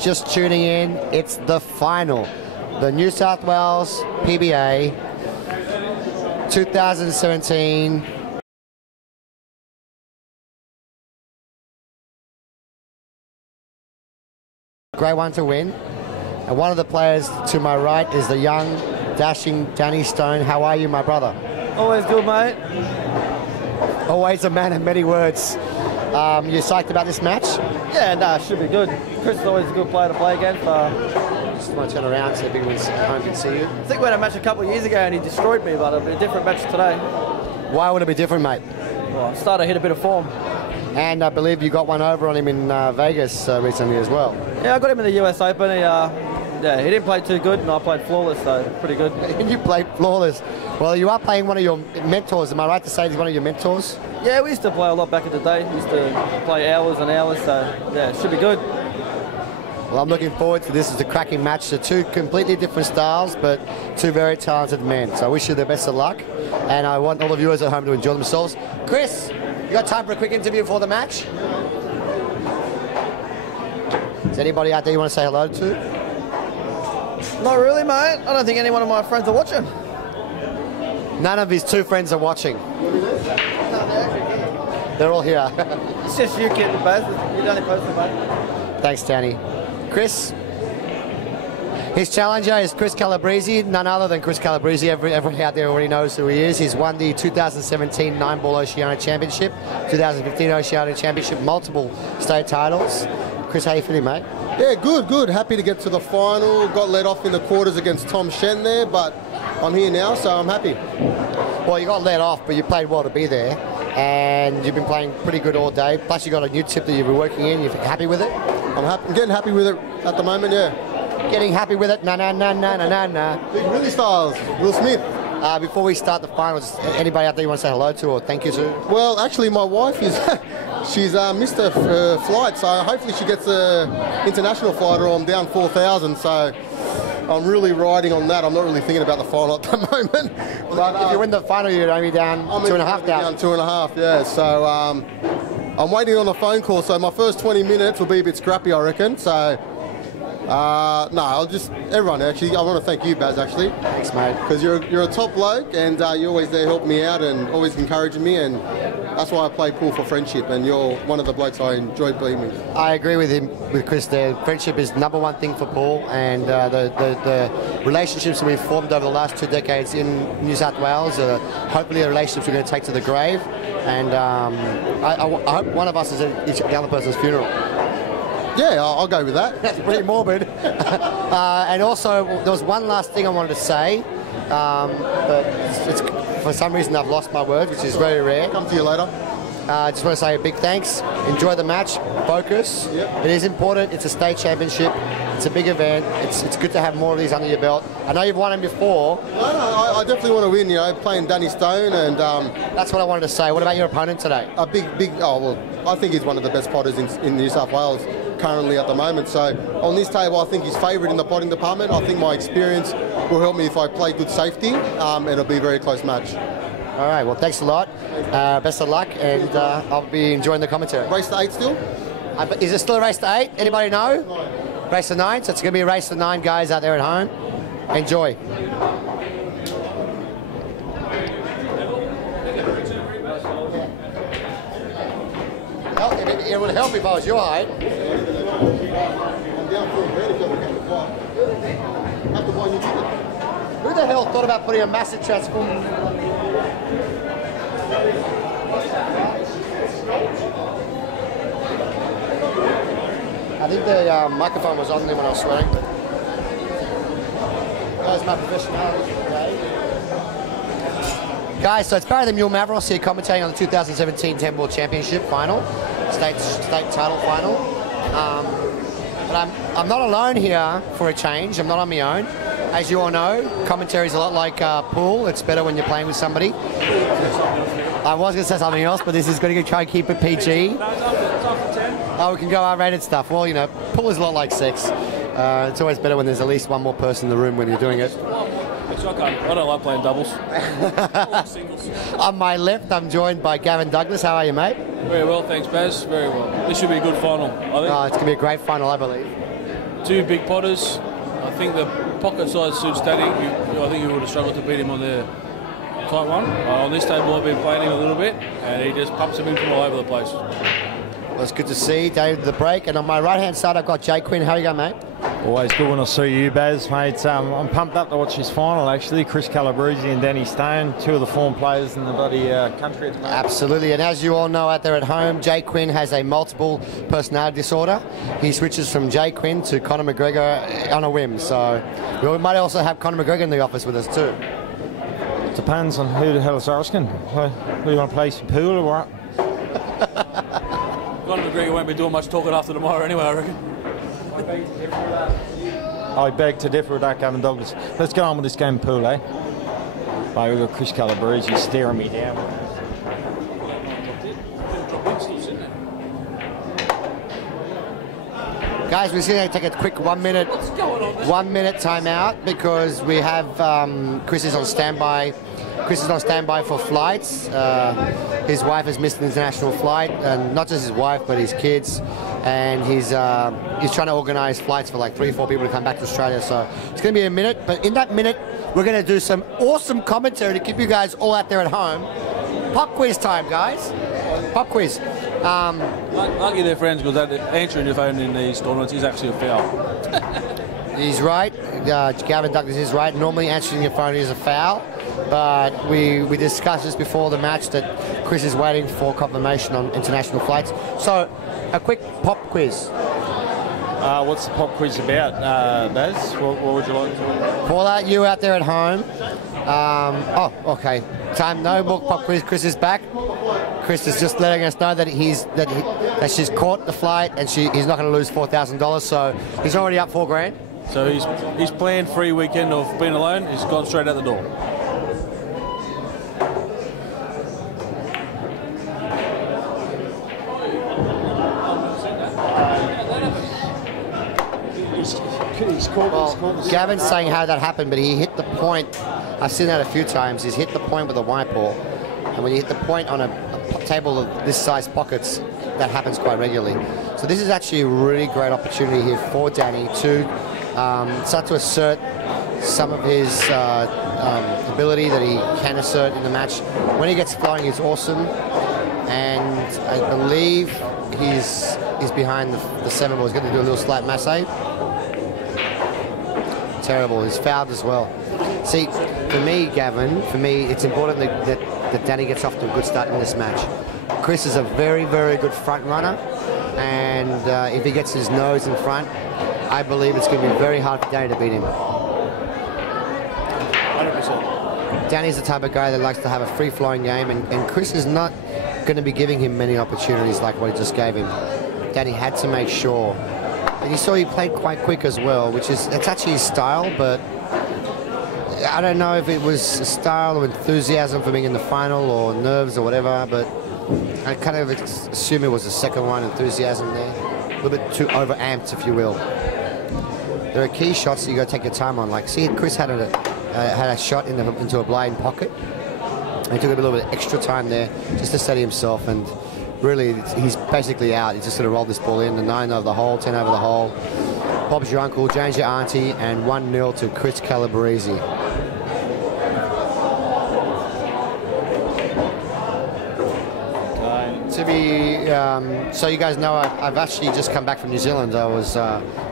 Just tuning in, it's the final. The New South Wales PBA 2017. Great one to win. And one of the players to my right is the young, dashing Danny Stone. How are you, my brother? Always good, mate. Always a man of many words. You psyched about this match? Yeah, no, it should be good. Chris is always a good player to play against. Just want to turn around so everyone at home can see you. I think we had a match a couple of years ago and he destroyed me, but it'll be a different match today. Why would it be different, mate? Well, I'm starting to hit a bit of form. And I believe you got one over on him in Vegas recently as well. Yeah, I got him in the US Open. He didn't play too good and I played flawless, so pretty good. And you played flawless. Well, you are playing one of your mentors. Am I right to say he's one of your mentors? Yeah, we used to play a lot back in the day. We used to play hours and hours, so yeah, it should be good. Well, I'm looking forward to this. It's a cracking match. They're two completely different styles, but two very talented men. So I wish you the best of luck. And I want all the viewers at home to enjoy themselves. Chris, you got time for a quick interview before the match? Is anybody out there you want to say hello to? Not really, mate. I don't think any one of my friends are watching. None of his two friends are watching. They're all here. It's just you, kid, the best. You're the only person, mate. Thanks, Danny. Chris? His challenger is Chris Calabreses, none other than Chris Calabreses. Everyone out there already knows who he is. He's won the 2017 9-ball Oceania Championship, 2015 Oceania Championship, multiple state titles. Chris, how you feeling, mate? Yeah, good. Happy to get to the final. Got let off in the quarters against Tom Shen there, but I'm here now, so I'm happy. Well, you got let off, but you played well to be there, and you've been playing pretty good all day. Plus, you got a new tip that you've been working in. You're happy with it? I'm getting happy with it at the moment, yeah. Getting happy with it? Nah. Big Willie Styles, Will Smith. Before we start the finals, anybody out there you want to say hello to or thank you to? Well, actually, my wife is... She's missed her flight, so hopefully she gets an international flight or I'm down 4,000, so I'm really riding on that. I'm not really thinking about the final at the moment. But if you win the final, you'd only be down 2,500. Down 2.5, yeah. So I'm waiting on a phone call, so my first 20 minutes will be a bit scrappy, I reckon. So, I'll just... Everyone, actually, I want to thank you, Baz, actually. Thanks, mate. Because you're a top bloke and you're always there helping me out and always encouraging me, and that's why I play pool for friendship, and you're one of the blokes I enjoy being with. I agree with him, with Chris there. Friendship is #1 thing for pool, and the relationships that we've formed over the last 2 decades in New South Wales are hopefully the relationships we're going to take to the grave, and I hope one of us is at each other person's funeral. Yeah, I'll go with that. That's pretty morbid. And also, there was one last thing I wanted to say, but for some reason I've lost my words, which is very rare. Come to you later. I just want to say a big thanks. Enjoy the match. Focus. Yep. It is important. It's a state championship. It's a big event. It's good to have more of these under your belt. I know you've won them before. No, I definitely want to win, playing Danny Stone, and... That's what I wanted to say. What about your opponent today? A big... I think he's one of the best potters in New South Wales currently at the moment. So on this table, I think he's favourite in the potting department. I think my experience will help me if I play good safety, and it'll be a very close match. All right, well, thanks a lot. Best of luck, and I'll be enjoying the commentary. Race to 8 still? Is it still a race to 8? Anybody know? 9. Race to 9, so it's going to be a race to 9 guys out there at home. Enjoy. It would help if I was your height. Who the hell thought about putting a massive transformer? I think the microphone was on there when I was swearing. That was my professionality today. Guys, so it's Barry the Mule Mavros here commentating on the 2017 10-ball championship final, state title final. But I'm not alone here for a change. I'm not on my own. As you all know, commentary is a lot like pool. It's better when you're playing with somebody. I was going to say something else, but this is going to try and keep it PG. Oh, we can go R-rated stuff. Well, pool is a lot like sex. It's always better when there's at least one more person in the room when you're doing it. I don't like playing doubles. On my left, I'm joined by Gavin Douglas. How are you, mate? Very well, thanks, Baz. Very well. This should be a good final, I think. Oh, it's going to be a great final, I believe. two big potters. I think the pocket size suits Danny. I think you would have struggled to beat him on the tight one. On this table, I've been playing him a little bit, and he just pumps him in from all over the place. Well, it's good to see Danny to the break. And on my right-hand side, I've got Jay Quinn. How you going, mate? Always good when I see you, Baz, mate. I'm pumped up to watch this final, actually. Chris Calabreses and Danny Stone, two of the form players in the bloody country at the moment. Absolutely, and as you all know out there at home, Jay Quinn has a multiple personality disorder. He switches from Jay Quinn to Conor McGregor on a whim, so we might also have Conor McGregor in the office with us too. Depends on who the hell is asking. Who you want to play some pool or what? Conor McGregor won't be doing much talking after tomorrow anyway, I reckon. I beg to differ with that, Gavin Douglas. Let's get on with this game of pool, eh? Right, we've got Chris Calabreses staring me down. Guys, we're just going to take a quick 1 minute timeout because we have Chris is on standby. Chris is on standby for flights. His wife has missed an international flight, and not just his wife, but his kids. And he's trying to organise flights for like 3-4 people to come back to Australia. So it's going to be a minute, but in that minute, we're going to do some awesome commentary to keep you guys all out there at home. Pop quiz time, guys. Pop quiz. Lucky they're friends because answering your phone in these tournaments is actually a foul. He's right. Gavin Douglas is right. Normally answering your phone is a foul, but we discussed this before the match that Chris is waiting for confirmation on international flights. So, a quick pop quiz. What's the pop quiz about, Baz? What would you like to? Paula, you out there at home. Okay. Time, no more pop quiz. Chris is back. Chris is just letting us know that that she's caught the flight and he's not going to lose $4,000. So he's already up $4,000. So his planned free weekend of being alone is gone straight out the door. Well, Gavin's saying how that happened, but he hit the point. I've seen that a few times. He's hit the point with a white ball, and when you hit the point on a table of this size pockets, that happens quite regularly. So this is actually a really great opportunity here for Danny to start to assert some of his ability that he can assert in the match. When he gets flowing, he's awesome, and I believe he's behind the 7 ball. He's going to do a little slight masse. Terrible. He's fouled as well. See, for me, Gavin, it's important that Danny gets off to a good start in this match. Chris is a very, very good front runner, and if he gets his nose in front, I believe it's going to be very hard for Danny to beat him. 100%. Danny's the type of guy that likes to have a free-flowing game, and Chris is not going to be giving him many opportunities like what he just gave him. Danny had to make sure. And you saw he played quite quick as well, which is, it's actually his style, but I don't know if it was a style or enthusiasm for being in the final or nerves or whatever, but I kind of assume it was the second one, enthusiasm there. A little bit too over-amped, if you will. There are key shots that you got to take your time on. Like, see, Chris had a shot into a blind pocket. He took a little bit of extra time there just to steady himself, and really, he's basically out. He's just going to roll this ball in, the 9 over the hole, 10 over the hole. Bob's your uncle, Jane's your auntie, and 1-0 to Chris Calabreses. So you guys know I've actually just come back from New Zealand. I was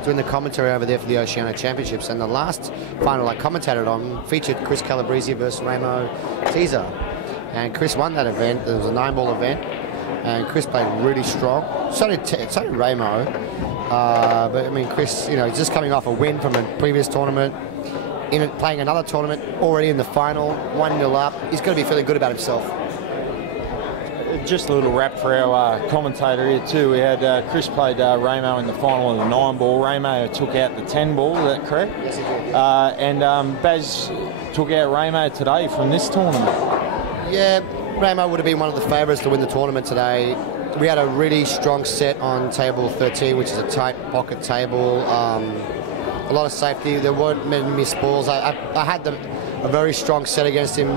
doing the commentary over there for the Oceania Championships, and the last final I commentated on featured Chris Calabreses versus Ramo Teaser. And Chris won that event. It was a 9-ball event, and Chris played really strong. So did Ramo. But I mean, Chris, you know, he's just coming off a win from a previous tournament, playing another tournament already in the final, 1-0 up. He's going to be feeling good about himself. Just a little wrap for our commentator here too. We had Chris played Ramo in the final of the 9-ball. Ramo took out the 10-ball, is that correct? Yes, he did. And Baz took out Ramo today from this tournament. Yeah, Ramo would have been one of the favourites to win the tournament today. We had a really strong set on table 13, which is a tight pocket table. A lot of safety. There weren't many missed balls. I had a very strong set against him.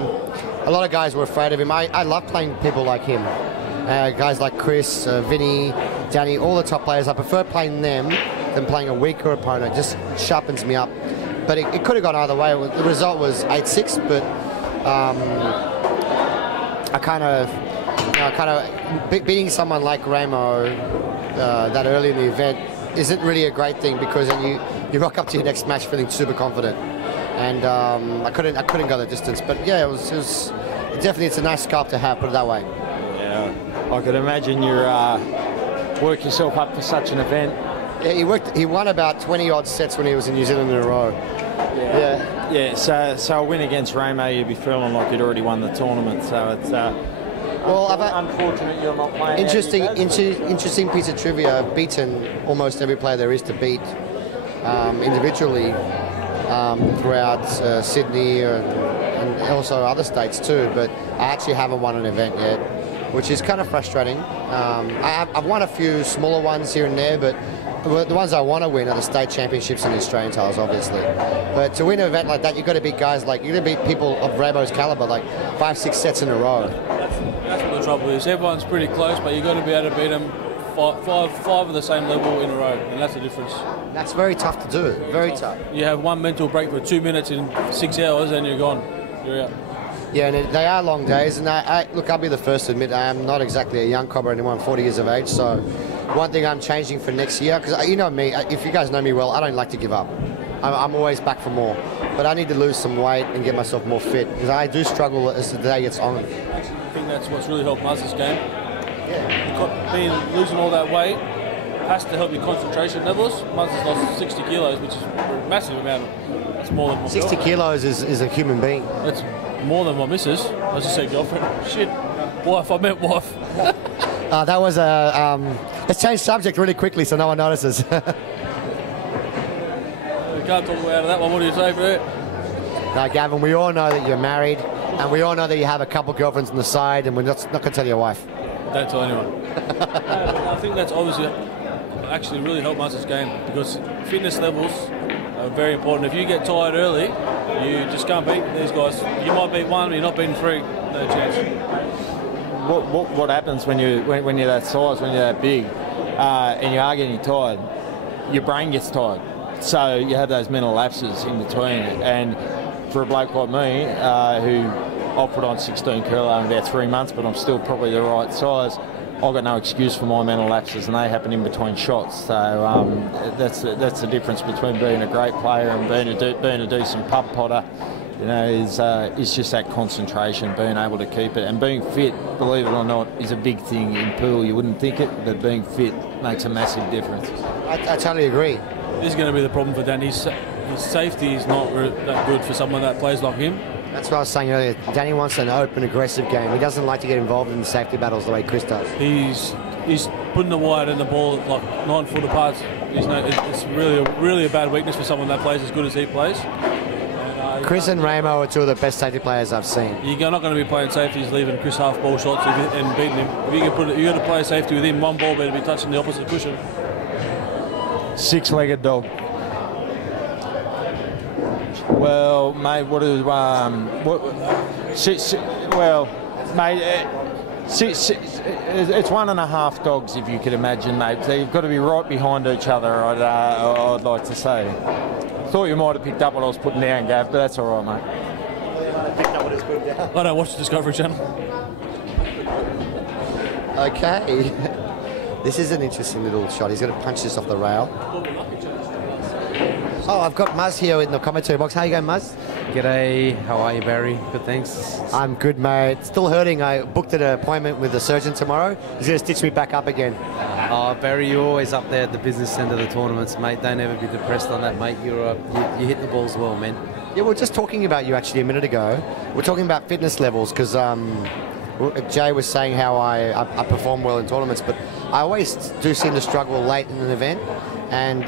A lot of guys were afraid of him. I love playing people like him. Guys like Chris, Vinny, Danny, all the top players. I prefer playing them than playing a weaker opponent. It just sharpens me up. But it could have gone either way. The result was 8-6, but I kind of beating someone like Ramo that early in the event isn't really a great thing, because then you rock up to your next match feeling super confident. And I couldn't go the distance. But yeah, it was definitely, it's a nice scarf to have, put it that way. Yeah, I could imagine you work yourself up for such an event. Yeah, he won about 20 odd sets when he was in New Zealand in a row. Yeah. So a win against Ramo, you'd be feeling like you'd already won the tournament. So it's unfortunate you're not playing. Interesting piece of trivia. I've beaten almost every player there is to beat individually throughout Sydney and also other states too. But I actually haven't won an event yet, which is kind of frustrating. I've won a few smaller ones here and there, but the ones I want to win are the state championships and the Australian titles, obviously. But to win an event like that, you've got to beat guys like, you've got to beat people of Ramo's caliber, like 5-6 sets in a row. That's what the trouble is. Everyone's pretty close, but you've got to be able to beat them five of the same level in a row, and that's the difference. That's very tough to do, very tough. You have one mental break for 2 minutes in 6 hours, and you're gone. You're out. Yeah, and they are long days, and look, I'll be the first to admit I am not exactly a young cobber anymore. I'm 40 years of age, so one thing I'm changing for next year, because you know me, if you guys know me well, I don't like to give up. I'm always back for more, but I need to lose some weight and get myself more fit, because I do struggle as the day gets on. I think that's what's really helped us this game. Yeah. Losing all that weight has to help your concentration levels. Muzz has lost 60 kilos, which is a massive amount. That's more than 60 kilos is a human being. That's more than my missus. I just said girlfriend. Shit, wife. I meant wife. That was a. Let's change subject really quickly so no one notices. We can't talk out of that one. What do you say for it? No, Gavin, we all know that you're married, and we all know that you have a couple girlfriends on the side, and we're not going to tell your wife. Don't tell anyone. I think that's obviously actually really helped us this game, because fitness levels are very important. If you get tired early, you just can't beat these guys. You might beat one, but you're not beating three. No chance. What happens when you're that size, when you're that big, and you are getting tired? Your brain gets tired, so you have those mental lapses in between. And for a bloke like me, who I'll put on 16 kilo in about 3 months, but I'm still probably the right size, I've got no excuse for my mental lapses, and they happen in between shots. So that's the difference between being a great player and being a decent pub potter. You know, is just that concentration, being able to keep it, and being fit. Believe it or not, is a big thing in pool. You wouldn't think it, but being fit makes a massive difference. I totally agree. This is going to be the problem for Dan. His safety is not that good for someone that plays like him. That's what I was saying earlier. Danny wants an open, aggressive game. He doesn't like to get involved in the safety battles the way Chris does. He's putting the wide and the ball like 9 foot apart. It's really a bad weakness for someone that plays as good as he plays. Chris and Ramo are two of the best safety players I've seen. You're not going to be playing safeties, leaving Chris half ball shots and beating him. If you can put it, you got to play safety with him. One ball better be touching the opposite cushion. Six-legged dog. Well, mate, it's 1.5 dogs, if you could imagine, mate. So you've got to be right behind each other, I'd like to say. Thought you might have picked up what I was putting down, Gav, but that's all right, mate. Picked up what I was putting down. I don't watch the Discovery Channel. Okay. This is an interesting little shot. He's going to punch this off the rail. Oh, I've got Muzz here in the commentary box. How you going, Muzz? G'day. How are you, Barry? Good, thanks. I'm good, mate. Still hurting. I booked an appointment with the surgeon tomorrow. He's going to stitch me back up again. Barry, you're always up there at the business end of the tournaments, mate. Don't ever be depressed on that, mate. You hit the balls well, man. Yeah, we were just talking about you actually a minute ago. We're talking about fitness levels because Jay was saying how I perform well in tournaments, but I always do seem to struggle late in an event. And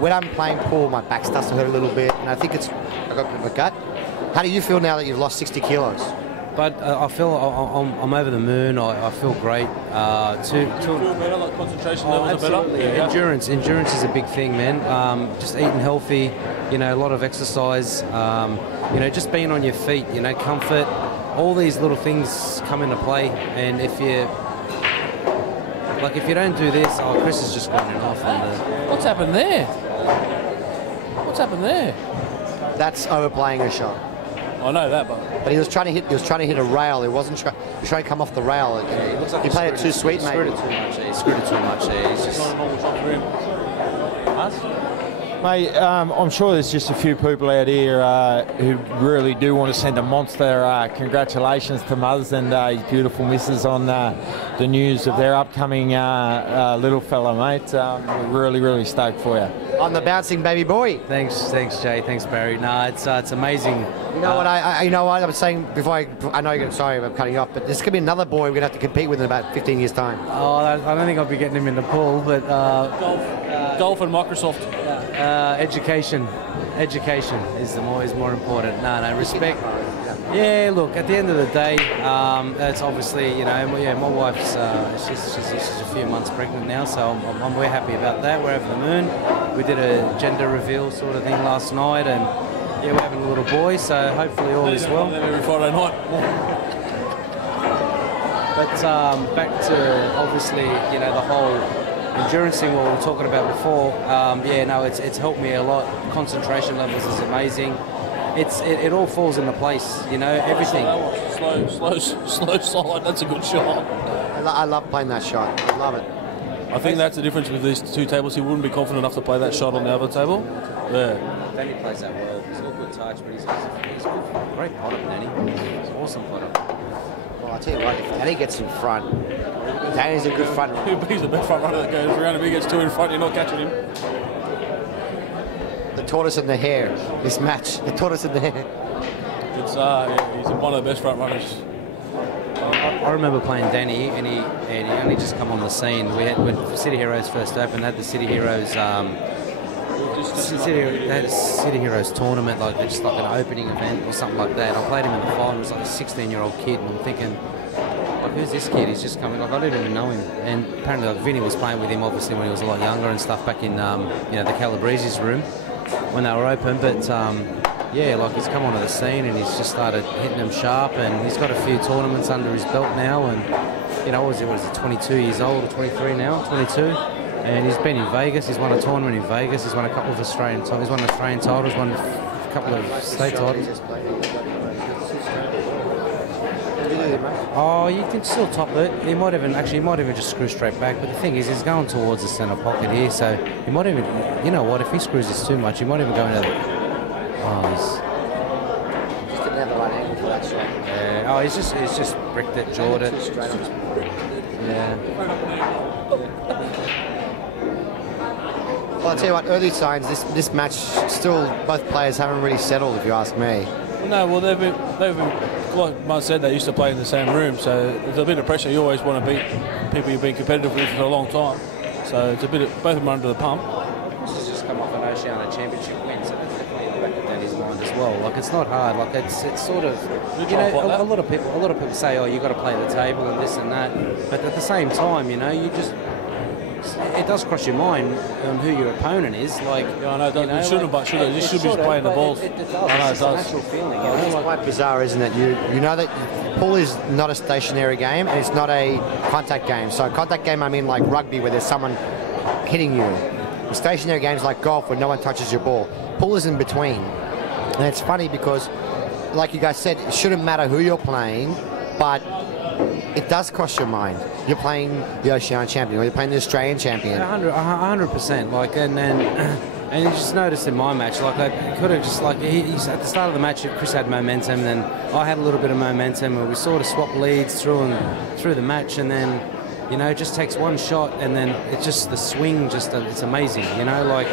when I'm playing pool, my back starts to hurt a little bit, and I think I got a gut. How do you feel now that you've lost 60 kilos? But I feel I'm over the moon. I feel great. You feel better, like concentration levels are better? Yeah. Endurance is a big thing, man. Just eating healthy, a lot of exercise, just being on your feet, comfort. All these little things come into play, and if Like if you don't do this, Chris is just going off on the. What's happened there? What's happened there? That's overplaying a shot. I know that, But he was trying to hit. He was trying to hit a rail. He wasn't. He was trying to come off the rail. It looks like he played it too sweet, mate. Screwed it too much. He screwed it too much. He's it's just. not a normal shot for him. Mate, I'm sure there's just a few people out here who really do want to send a monster congratulations to Muzz and his beautiful missus on the news of their upcoming little fella, mate. We're really, really stoked for you. On the bouncing baby boy. Thanks, Jay. Thanks, Barry. No, it's amazing. You know what? You know what I was saying before. I know you're sorry, I'm cutting you off, but this could be another boy we're gonna have to compete with in about 15 years' time. Oh, I don't think I'll be getting him in the pool, but Golf and Microsoft. education is more important. No, respect. Yeah, look, at the end of the day, it's obviously, you know, my wife's she's a few months pregnant now, so we're happy about that. We're over the moon. We did a gender reveal sort of thing last night, and yeah, we're having a little boy, so hopefully all is well. Every Friday night. But back to obviously, you know, the whole endurance thing what we were talking about before. It's helped me a lot. Concentration levels is amazing. It all falls into place, you know, everything. Slow slide. That's a good shot. I love playing that shot. I love it. I think that's the difference with these two tables. He wouldn't be confident enough to play that shot on the other table. Yeah. Danny plays that well. He's got good touch, but he's a great potter, Danny. He's an awesome potter. Well, I tell you what, if Danny gets in front, Danny's a good front runner. He's the best front runner that goes around. If he gets two in front, you're not catching him. The tortoise and the hare. This match, the tortoise and the hare. It's he's one of the best front runners. I remember playing Danny, and he only just come on the scene. We had when City Heroes first opened, had the City Heroes. They had a City Heroes tournament, like just like an opening event or something like that. I played him in the final. He was like a 16-year-old kid, and I'm thinking, like, who's this kid? He's just coming. Like, I didn't even know him. And apparently, like, Vinny was playing with him, obviously, when he was a lot younger and stuff back in, the Calabreses room when they were open. But like, he's come onto the scene and he's just started hitting them sharp, and he's got a few tournaments under his belt now. And you know, what is he 22 years old or 23 now? 22. And he's been in Vegas. He's won a tournament in Vegas. He's won a couple of Australian titles. He's won Australian titles. Won a couple of state titles. Oh, you can still top it. He might even just screw straight back. But the thing is, he's going towards the centre pocket here, so he might even. You know what? If he screws this too much, he might even go into. Just didn't have the right angle for that shot. Yeah. Oh, he's just bricked it, jawed it. Yeah. Well, I'll tell you what, early signs, this match, still both players haven't really settled, if you ask me. No, well, they've been, like Muzz said, they used to play in the same room, so there's a bit of pressure. You always want to beat people you've been competitive with for a long time. So it's a bit of, both of them are under the pump. This has just come off an Oceania Championship win, so that's definitely in the back of Danny's mind as well. Like, it's not hard. Like, it's sort of, you know, a lot of people say, oh, you got to play the table and this and that. But at the same time, you know, it does cross your mind on who your opponent is. Like, yeah, I know, it shouldn't, but should it? You should be playing the balls. It does. I know, it's a natural feeling. You know? It's quite bizarre, isn't it? You know that pool is not a stationary game, and it's not a contact game. So contact game, I mean like rugby, where there's someone hitting you. Stationary games like golf, where no one touches your ball. Pool is in between. And it's funny because, like you guys said, it shouldn't matter who you're playing, but it does cross your mind. You're playing the Oceania champion, or you're playing the Australian champion. 100%. Like, and you just noticed in my match, like, I could have just, like, he's at the start of the match, Chris had momentum, and then I had a little bit of momentum, and we sort of swapped leads through the match, and then, you know, it just takes one shot, and then it's just the swing, it's amazing, you know, like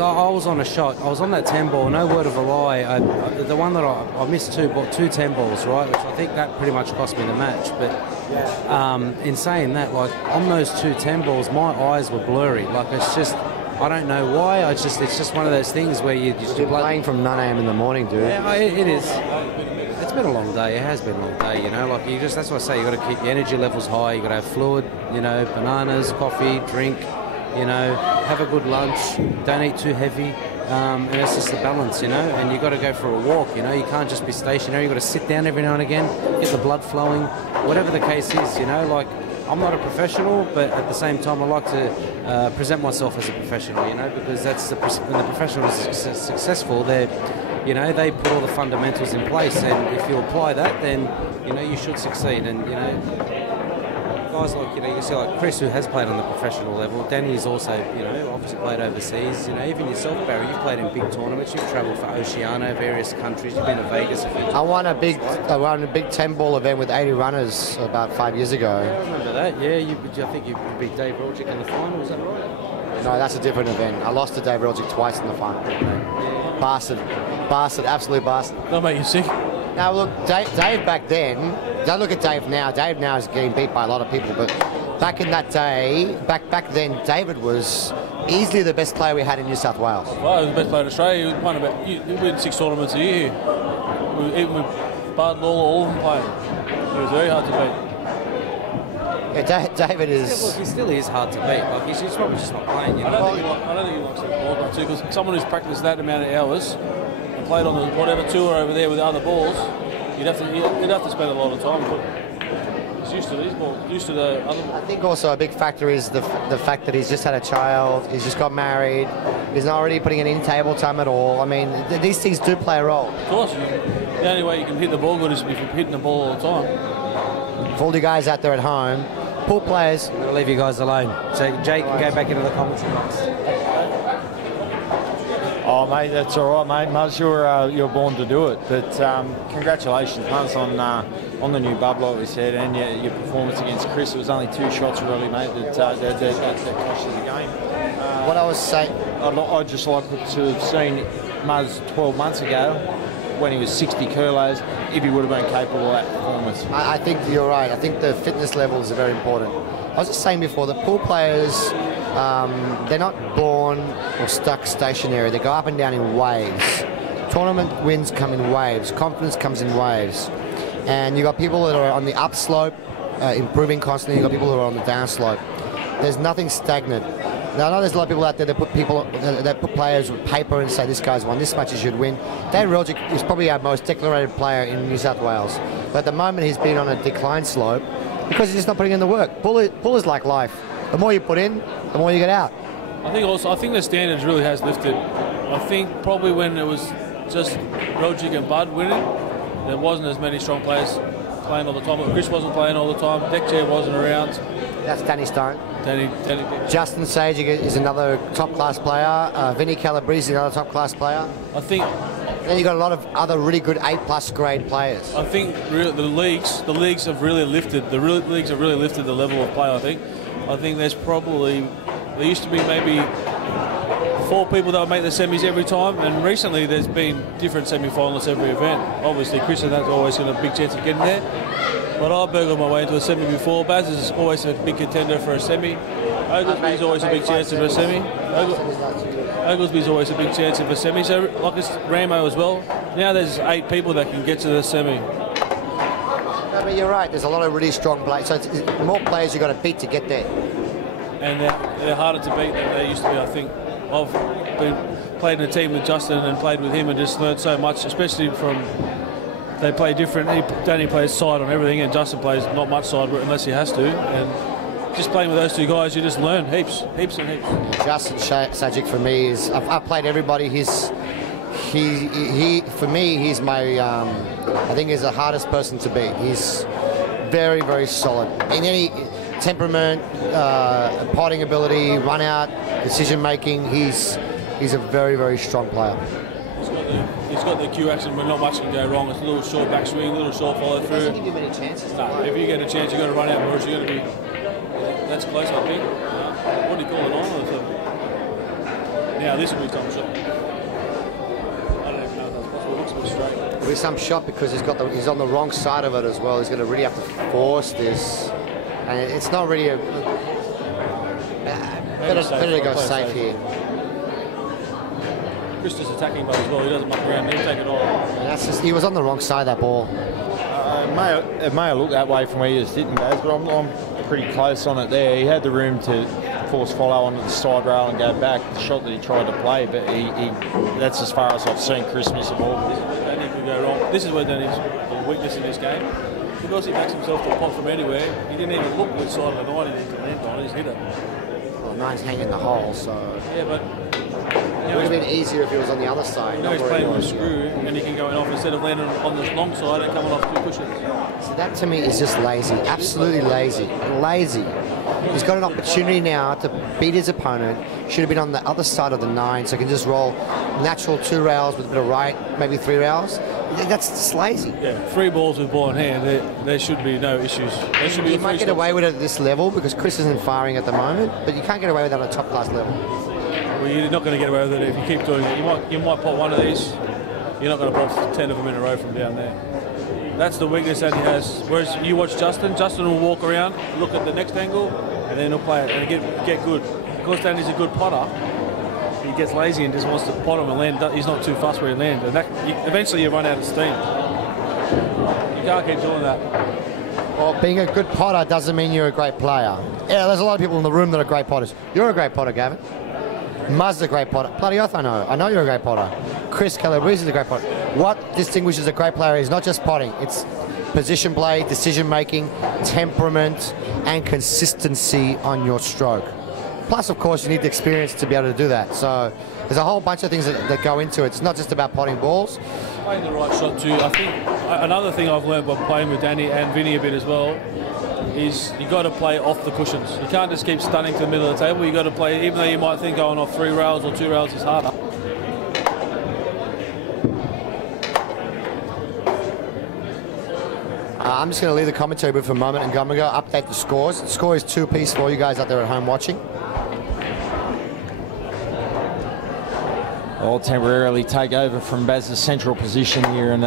I was on a shot, I was on that 10 ball, no word of a lie, the one that I missed two 10 balls, right, which I think that pretty much cost me the match, but in saying that, like, on those two 10 balls, my eyes were blurry, like, it's just, I don't know why, it's just one of those things where you're playing from 9 a.m. in the morning, dude. Yeah, it is. It's been a long day. It has been a long day, you know. Like, that's why I say you got to keep your energy levels high. You got to have fluid, you know, bananas, coffee, drink, you know, have a good lunch. Don't eat too heavy, and it's just the balance, you know. And you got to go for a walk, you know. You can't just be stationary. You got to sit down every now and again, get the blood flowing, whatever the case is, you know. Like, I'm not a professional, but at the same time, I like to present myself as a professional. You know, because that's when the professional is successful, they put all the fundamentals in place, and if you apply that, then you should succeed. And guys like you see like Chris, who has played on the professional level. Danny's also obviously played overseas. Even yourself, Barry, you've played in big tournaments. You've travelled for Oceania, various countries. You've been to Vegas a few times. I won a big 10-ball event with 80 runners about 5 years ago. I remember that. Yeah, I think you beat Dave Roljic in the final. Was that right? No, that's a different event. I lost to Dave Roljic twice in the final. Yeah. Bastard, absolute bastard. That'll make you sick. Now look, Dave back then. Don't look at Dave now. Dave now is getting beat by a lot of people, but back in that day, back then, David was easily the best player we had in New South Wales. Well, he was the best player in Australia. He won 6 tournaments a year. Even with Bud, all of them playing. He was very hard to beat. Yeah, David is. Look, he still is hard to beat. Like he's probably just not playing. I don't think he likes that ball much too, because someone who's practiced that amount of hours and played on the whatever tour over there with the other balls, you'd have to spend a lot of time. But he's used to these balls, used to the other balls. I think also a big factor is the fact that he's just had a child, he's just got married, he's not already putting it in table time at all. I mean, these things do play a role. Of course, the only way you can hit the ball good is if you're hitting the ball all the time. For all you guys out there at home, pool players. We'll leave you guys alone. So Jake can go back into the commentary box. Oh, mate, that's all right, mate. Muzz, you're born to do it. But congratulations, Muzz, on the new bubble, like we said, and your performance against Chris. It was only 2 shots, really, mate, that cost you the game. What I was saying, I'd just like to have seen Muzz 12 months ago, when he was 60 kilos, if he would have been capable of that performance. I think you're right. I think the fitness levels are very important. I was just saying before, the pool players, they're not born or stuck stationary. They go up and down in waves. Tournament wins come in waves. Confidence comes in waves. And you've got people that are on the upslope, improving constantly. You've got people who are on the downslope. There's nothing stagnant. Now, I know there's a lot of people out there that put players with paper and say this guy's won this much, he should win. Dave Roljic is probably our most decorated player in New South Wales. But at the moment, he's been on a decline slope because he's just not putting in the work. Pool is like life. The more you put in, the more you get out. I think the standards really has lifted. I think probably when it was just Roljic and Bud winning, there wasn't as many strong players playing all the time. Chris wasn't playing all the time. Deck chair wasn't around. That's Danny Stone. Danny. Justin Sage is another top-class player. Vinny Calabreses is another top-class player. I think. And then you've got a lot of other really good A+ grade players. I think the leagues have really lifted. The leagues have really lifted the level of play. I think there used to be maybe 4 people that would make the semis every time, and recently there's been different semi-finalists every event. Obviously, Chris and that's always got a big chance of getting there. But I burgled my way into a semi before. Baz is always a big contender for a semi. Oglesby's always a big chance of a semi. Oglesby's always a big chance of a semi. So, like it's Ramo as well. Now there's 8 people that can get to the semi. I mean, you're right. There's a lot of really strong players. So it's more players you've got to beat to get there. And they're harder to beat than they used to be, I think. I've played in a team with Justin and played with him and just learned so much, especially from... They play different. Danny plays side on everything, and Justin plays not much side unless he has to. And just playing with those 2 guys, you just learn heaps and heaps. Justin Sajic for me is. I've played everybody. He for me, he's my. I think he's the hardest person to beat. He's very, very solid in any temperament, potting ability, run out, decision making. He's a very, very strong player. He's got the Q action where not much can go wrong. It's a little short back swing, a little short follow through. Doesn't give you many chances. No, if you get a chance, you've got to run out more. You've got to be. That's close, I think. What do you call it, 9 or 7? Now this will be Tom's shot. I don't even know if that's possible. It looks a bit straight. There'll be some shot because he's on the wrong side of it as well. He's going to really have to force this, and it's not really a. Better to go safe here. Chris is attacking but as well. He doesn't muck around. He'll take it all. And that's just, he was on the wrong side of that ball. It may have looked that way from where you just didn't, Baz, but I'm pretty close on it there. He had the room to force follow onto the side rail and go back. The shot that he tried to play, but that's as far as I've seen Chris miss a ball. Danny could go wrong. This is where Danny's weakness in this game. because he backs himself to a pot from anywhere, he didn't even look which side of the 9 he needed to land on, he just hit it. Well, 9's hanging in the hole, so Yeah, but it would have been easier if he was on the other side. he's playing with a screw and he can go off instead of landing on the long side and coming off 2 cushions. So that to me is just lazy, absolutely lazy. Lazy. He's got an opportunity now to beat his opponent. Should have been on the other side of the 9, so he can just roll natural 2 rails with a bit of right, maybe 3 rails. That's just lazy. Yeah, 3 balls with ball in hand, there should be no issues. There should be You might get away with it at this level because Chris isn't firing at the moment, but you can't get away with that at a top class level. Well, you're not going to get away with it if you keep doing it. You might pop one of these, you're not going to pop 10 of them in a row from down there. That's the weakness that he has. Whereas you watch Justin will walk around, look at the next angle, and then he'll play it and get good. Because Danny's a good potter, he gets lazy and just wants to pot him and land. He's not too fussed where he lands. And eventually you run out of steam. You can't keep doing that. Well, being a good potter doesn't mean you're a great player. Yeah, there's a lot of people in the room that are great potters. You're a great potter, Gavin. Muzz's a great potter. Bloody oath, I know. I know you're a great potter. Chris Calabreses is a great potter. What distinguishes a great player is not just potting. It's position play, decision making, temperament, and consistency on your stroke. Plus, of course, you need the experience to be able to do that. So there's a whole bunch of things that go into it. It's not just about potting balls. Playing the right shot too. I think another thing I've learned by playing with Danny and Vinny a bit as well is you got to play off the cushions. You can't just keep stunning to the middle of the table. You got to play, even though you might think going off 3 rails or 2 rails is harder. I'm just going to leave the commentary booth for a moment and I'm going to go update the scores. The score is 2-piece for you guys out there at home watching. I'll temporarily take over from Baz's central position here and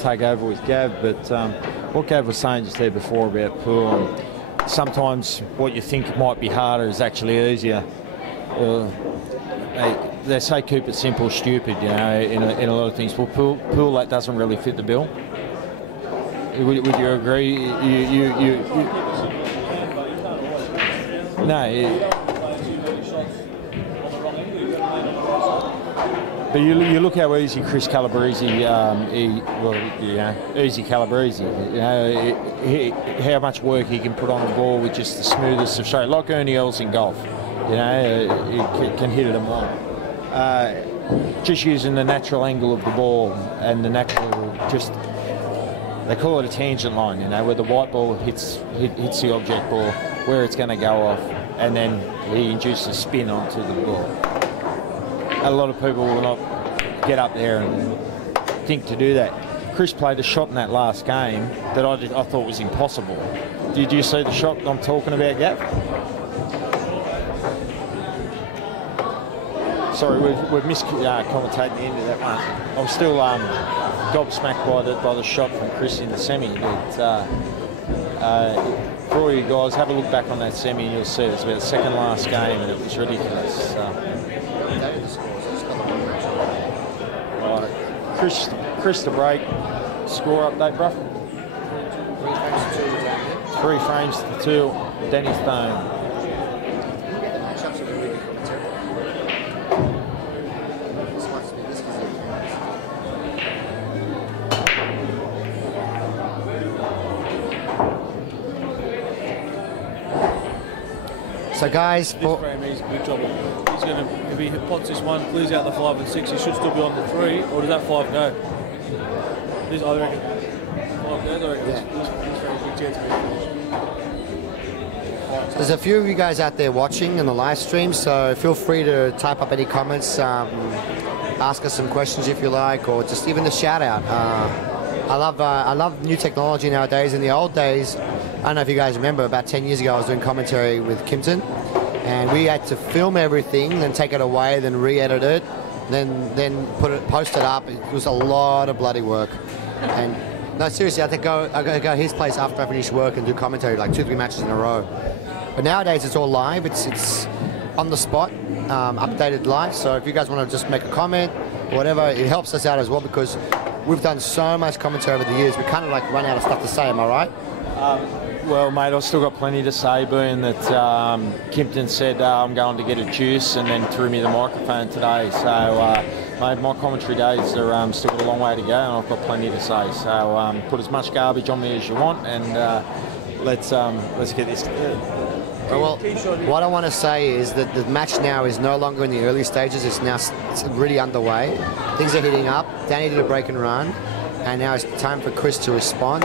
take over with Gav. But what Gav was saying just there before about pool, and sometimes what you think might be harder is actually easier. They say keep it simple, stupid, you know, in a lot of things. Well, pool that doesn't really fit the bill. Would you agree? No. But you look how easy Chris Calabrese, easy Calabrese. You know, how much work he can put on the ball with just the smoothest of strokes, like Ernie Els in golf. You know, he can hit it a mile. Just using the natural angle of the ball and the natural, they call it a tangent line. You know, where the white ball hits the object ball, where it's going to go off, and then he induces spin onto the ball. A lot of people will not get up there and think to do that. Chris played a shot in that last game that I thought was impossible. Did you see the shot I'm talking about, Gav? Sorry, we've miscommentated the end of that one. I'm still gobsmacked by the shot from Chris in the semi. But for all you guys, have a look back on that semi and you'll see it's about the second last game and it was ridiculous. Chris the break. Score update, bruv. 3 frames to 2. Danny Stone. So guys, This frame is big trouble. He's going to, if he pots this one, clears out the 5 and 6, he should still be on the 3, or does that 5 go? This, I reckon. 5 goes, I reckon. This frame's a big chance of it. There's a few of you guys out there watching in the live stream, so feel free to type up any comments, ask us some questions if you like, or just even a shout out. I love new technology nowadays. In the old days, I don't know if you guys remember, about 10 years ago I was doing commentary with Kimpton, and we had to film everything, then take it away, then re-edit it, then post it up. It was a lot of bloody work. And no, seriously, I think I go to his place after I finish work and do commentary, like 2-3 matches in a row. But nowadays it's all live. It's on the spot, updated live. So if you guys want to just make a comment, whatever, it helps us out as well because we've done so much commentary over the years. We kind of like run out of stuff to say. Am I right? Well, mate, I've still got plenty to say, being that Kimpton said I'm going to get a juice and then threw me the microphone today. So, mate, my commentary days are still got a long way to go, and I've got plenty to say. So, put as much garbage on me as you want, and let's get this. Well, what I want to say is that the match now is no longer in the early stages. It's now really underway. Things are heating up. Danny did a break and run, and now it's time for Chris to respond.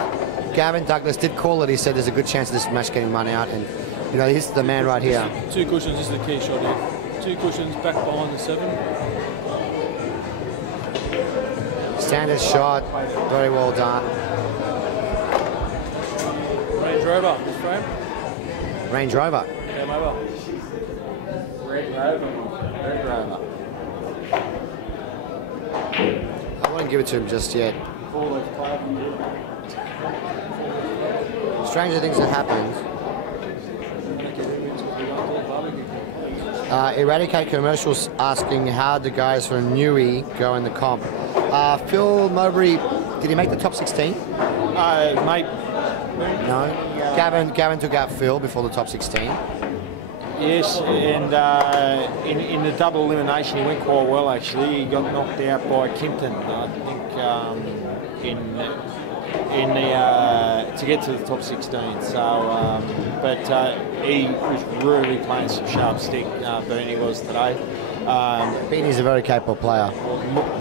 Gavin Douglas did call it. He said there's a good chance of this match getting run out, and you know he's the man right here. 2 cushions. This is the key shot here. 2 cushions back behind the 7. Standard shot, very well done. Range Rover, this frame. Range Rover. Game over. Red Rover. I won't give it to him just yet. Stranger things have happened. Eradicate Commercials asking how the guys from Newey go in the comp. Phil Mowbray, did he make the top 16? Mate. No. Gavin took out Phil before the top 16. Yes, and in the double elimination he went quite well actually. He got knocked out by Kimpton, I think, in the to get to the top 16. So, but he was really playing some sharp stick. Bernie was today. Beanie's a very capable player.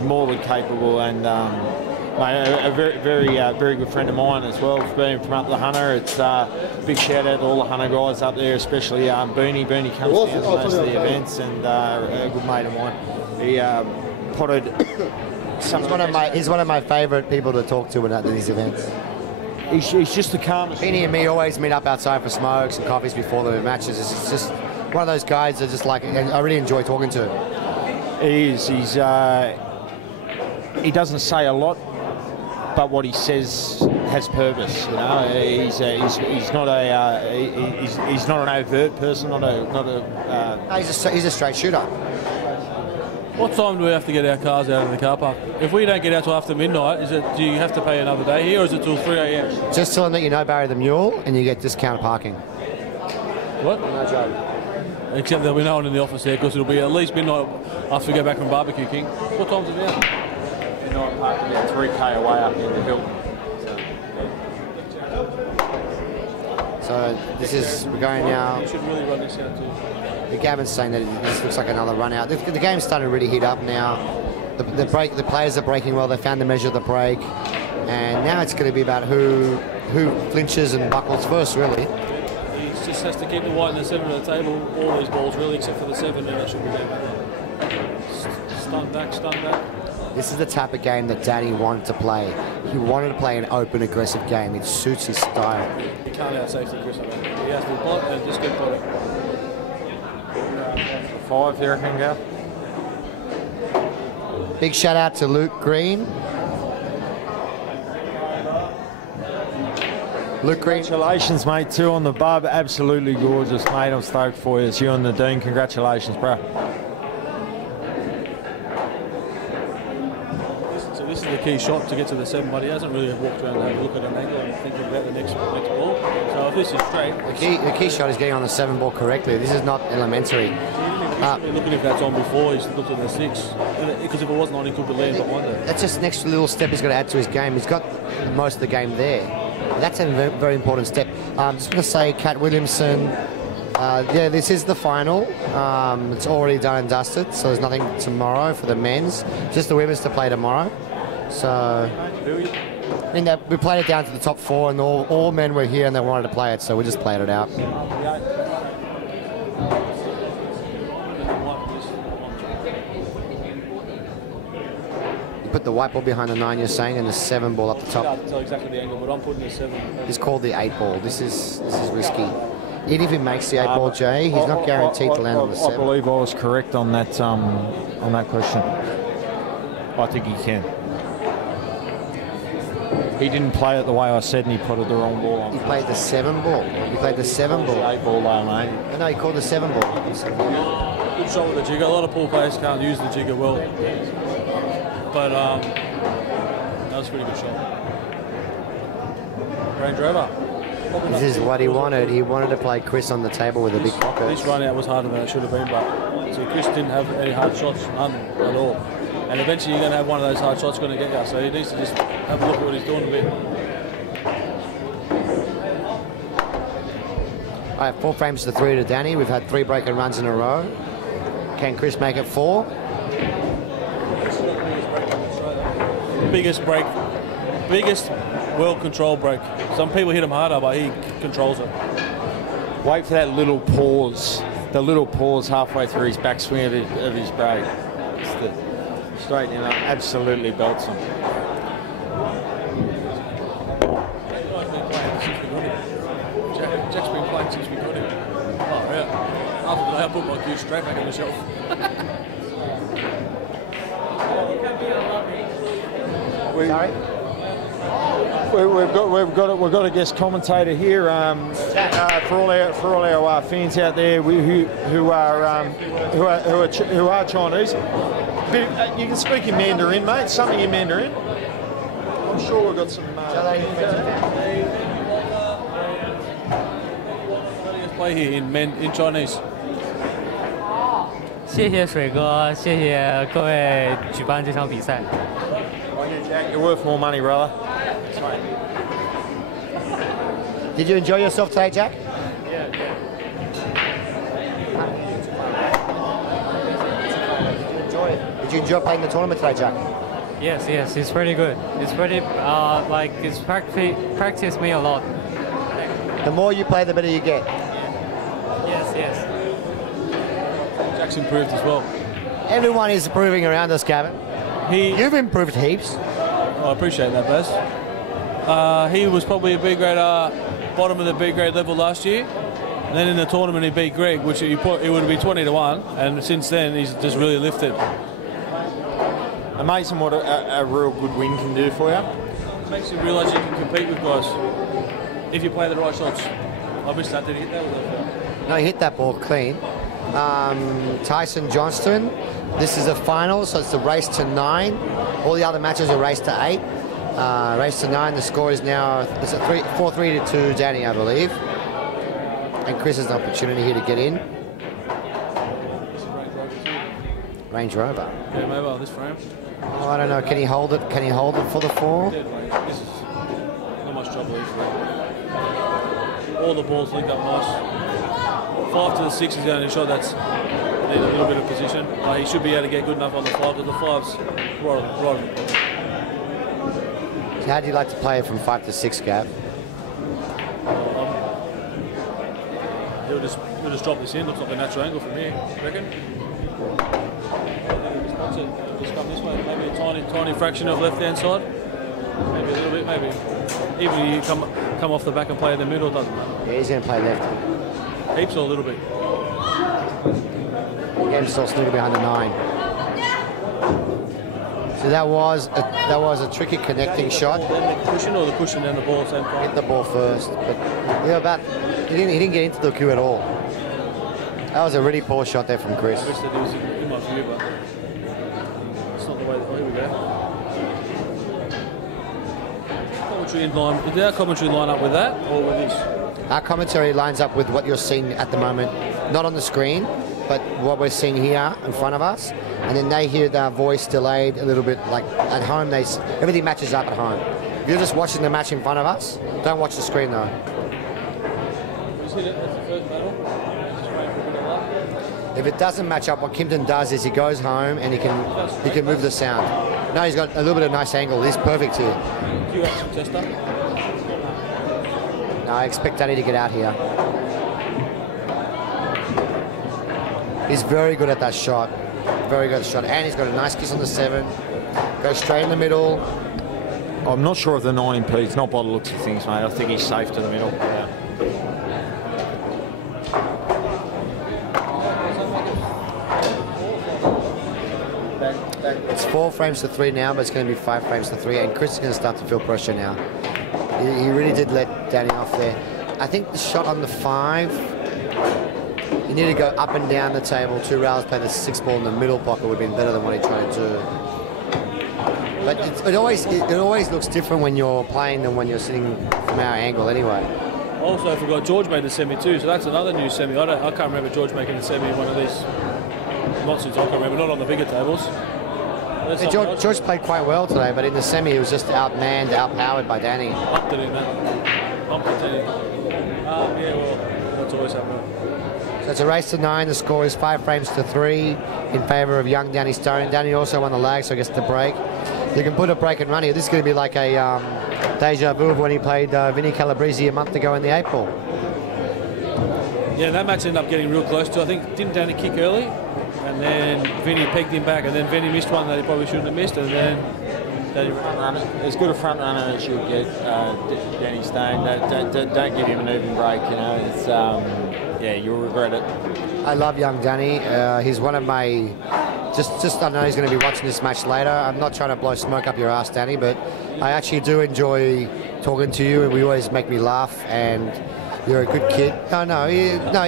More than capable, and a very good friend of mine as well. Being from up the Hunter, it's big shout out to all the Hunter guys up there, especially Beanie. Beanie comes down to most of the events, and a good mate of mine. He potted. He's one of my favourite people to talk to at these events. He's just the calmest. Beanie and me always meet up outside for smokes and coffees before the matches. It's just one of those guys that just like I really enjoy talking to. He is. He doesn't say a lot, but what he says has purpose. You know, he's not an overt person. He's a straight shooter. What time do we have to get our cars out of the car park? If we don't get out till after midnight, do you have to pay another day here, or is it till 3 a.m? Just tell them that you know Barry the Mule, and you get discount parking. What? No joke. Except there'll be no one in the office there, because it'll be at least midnight after we go back from Barbecue King. What time's it now? Midnight park about 3k away up in the hill. So this is, we're going now. You should really run this out too. Gavin's saying that this looks like another run out. The game's starting to really heat up now. The players are breaking well. They found the measure of the break, and now it's going to be about who flinches and buckles first, really. He just has to keep the white in the centre of the table. All these balls, really, except for the 7, and that should be there. Stun back. This is the type of game that Danny wanted to play. He wanted to play an open, aggressive game. It suits his style. He can't out safety Chris. He has to block and just get body. 5 here, I can go. Big shout out to Luke Green. Luke Green. Congratulations, mate. 2 on the bub. Absolutely gorgeous, mate. I'm stoked for you. It's you and the Dean. Congratulations, bro. So this is the key shot to get to the 7, but he hasn't really walked around to have a look at an angle and thinking about the next ball. So if this is straight... The key shot is getting on the 7 ball correctly. This is not elementary. Looking if that's on before, he's looked at the 6. Because if it wasn't on, he could be laying behind it. That's just next little step he's got to add to his game. He's got most of the game there. That's a very important step. Just going to say, Kat Williamson, yeah, this is the final. It's already done and dusted, so there's nothing tomorrow for the men's. Just the women's to play tomorrow. So, I mean, we played it down to the top 4, and all men were here and they wanted to play it, so we just played it out. You put the white ball behind the 9, you're saying, and the 7 ball up the top. I can't tell exactly the angle, but I'm putting the 7. It's called the 8 ball. This is risky. Even if he makes the 8 ball, Jay, he's not guaranteed to land on the 7. I believe I was correct on that question. I think he can. He didn't play it the way I said, and he put the wrong ball on. He played the 7 ball. He played the 7 ball. The 8 ball though, mate. No, he called the 7 ball. Good shot with the jigger. A lot of pool players can't use the jigger well. But that was a pretty good shot. Range Rover. This is what he wanted. He wanted to play Chris on the table with a big pocket. This run out was harder than it should have been, but see, Chris didn't have any hard shots, none at all. And eventually you're going to have one of those hard shots going to get you. So he needs to just have a look at what he's doing a bit. All right, 4 frames to 3 to Danny. We've had 3 break and runs in a row. Can Chris make it 4? Biggest break, biggest well-controlled break. Some people hit him harder, but he controls it. Wait for that little pause. The little pause halfway through his backswing of his break. It's the straightening up absolutely belts him. Jack's been playing since we got him. Oh, yeah. After today, I put my cue straight back on the shelf. Sorry? We've got a guest commentator here for all our fans out there who are Chinese. You can speak in Mandarin, mate. Something in Mandarin. I'm sure we've got some. Play here in Chinese. 谢谢水哥，谢谢各位举办这场比赛。 Jack, you're worth more money, brother. Did you enjoy yourself today, Jack? Did you enjoy playing the tournament today, Jack? Yes, yes, it's pretty good. It's pretty like it's practiced me a lot. The more you play, the better you get. Yes, yes. Jack's improved as well. Everyone is improving around us, Gavin. You've improved heaps. I appreciate that, Baz. He was probably a B grade, bottom of the B grade level last year. And then in the tournament he beat Greg, which it would be 20 to 1. And since then he's just really lifted. Amazing what a real good win can do for you. It makes you realise you can compete with guys if you play the right shots. I missed that. Did he hit that? No, he hit that ball clean. Tyson Johnston. This is a final, so it's a race to 9. All the other matches are race to 8. Race to 9. The score is now 4-3 to 2, Danny, I believe. And Chris has an opportunity here to get in. Range Rover. Yeah, maybe this frame. Oh, I don't know. Can he hold it? Can he hold it for the 4? This is not much trouble easily. All the balls link up nice. 5 to the 6 is the only shot that's need a little bit of position. He should be able to get good enough on the 5 because the 5's right. So how do you like to play it from 5 to 6, Gav? He'll just drop this in. Looks like a natural angle from here. Reckon? That's it. Just come this way. Maybe a tiny fraction of left hand side. Maybe a little bit. Maybe even you come off the back and play in the middle. Doesn't matter. Yeah, he's going to play left. Heaps or a little bit. Again, still sneaking behind the 9. So that was a tricky connecting shot. Then the cushion or the cushion and the ball same time? Hit the ball first, but he didn't get into the queue at all. That was a really poor shot there from Chris. I wish that he was in my view, but it's not the way. Oh, here we go. Commentary in line. Did our commentary line up with that or with this? Our commentary lines up with what you're seeing at the moment, not on the screen, but what we're seeing here in front of us. And then they hear their voice delayed a little bit. Like at home, everything matches up at home. If you're just watching the match in front of us, don't watch the screen though. That's the first battle. If it doesn't match up, what Kimpton does is he goes home and he can move the sound. No, he's got a little bit of nice angle. He's perfect here. Do you have some tester? No, I expect Danny to get out here. He's very good at that shot. Very good shot. And he's got a nice kiss on the 7. Goes straight in the middle. I'm not sure of the 19p. It's not by the looks of things, mate. I think he's safe to the middle. Yeah. It's 4 frames to 3 now, but it's going to be 5 frames to 3. And Chris is going to start to feel pressure now. He really did let Danny off there. I think the shot on the 5... He needed to go up and down the table. 2 rails, play the 6 ball in the middle pocket would have been better than what he tried to do. But it always looks different when you're playing than when you're sitting from our angle anyway. I Also forgot George made the semi too, so that's another new semi. I can't remember George making a semi in one of these. Not since I can remember, not on the bigger tables. Yeah, George played quite well today, but in the semi he was just outmanned, outpowered by Danny. Bumped it in that. Bumped it in. Yeah, well, that's always happening. So it's a race to 9. The score is 5 frames to 3 in favour of young Danny Stone. Danny also won the lag, so he gets the break. You can put a break and run here. This is going to be like a deja vu of when he played Vinny Calabreses a month ago in the April. Yeah, that match ended up getting real close to. I think didn't Danny kick early, and then Vinny pegged him back, and then Vinny missed one that he probably shouldn't have missed, and then Danny as good a front runner as you'll get, Danny Stone. Don't give him an even break. You know, it's yeah, you'll regret it. I love young Danny. He's one of my. Just I know he's going to be watching this match later. I'm not trying to blow smoke up your ass, Danny, but I actually do enjoy talking to you, and we always make me laugh. And you're a good kid.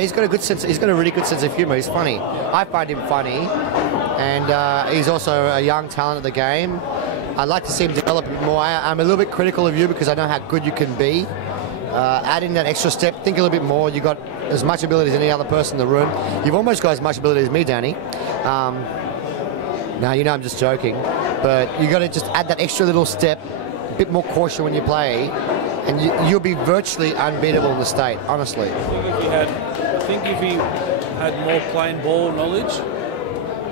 He's got a good sense. He's got a really good sense of humour. He's funny. I find him funny, and he's also a young talent of the game. I'd like to see him develop a bit more. I'm a little bit critical of you because I know how good you can be. Add in that extra step. Think a little bit more. You've got as much ability as any other person in the room. You've almost got as much ability as me, Danny. Now, you know I'm just joking, but you got to just add that extra little step, a bit more caution when you play, and you'll be virtually unbeatable in the state, honestly. I think if he had more plain ball knowledge,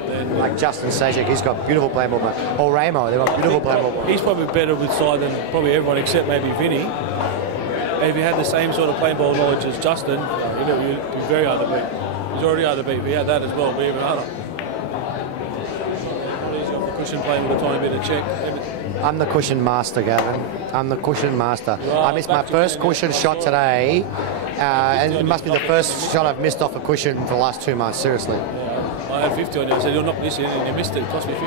then... Like Justin Sajak, he's got beautiful plain ball. Or Ramo, they've got beautiful plain ball. He's probably better with side than probably everyone except maybe Vinny. If he had the same sort of plain ball knowledge as Justin, he'd be very hard to beat. He's already hard to beat. If he had that as well, it'd be even harder. Cushion playing with a tiny bit of check. I'm the cushion master, Gavin. I'm the cushion master. I missed my first cushion shot today, and it must be the first shot I've missed off a cushion for the last 2 months, seriously. Yeah. I had 50 on you. I said, you'll knock this in, and you missed it. It cost me 50.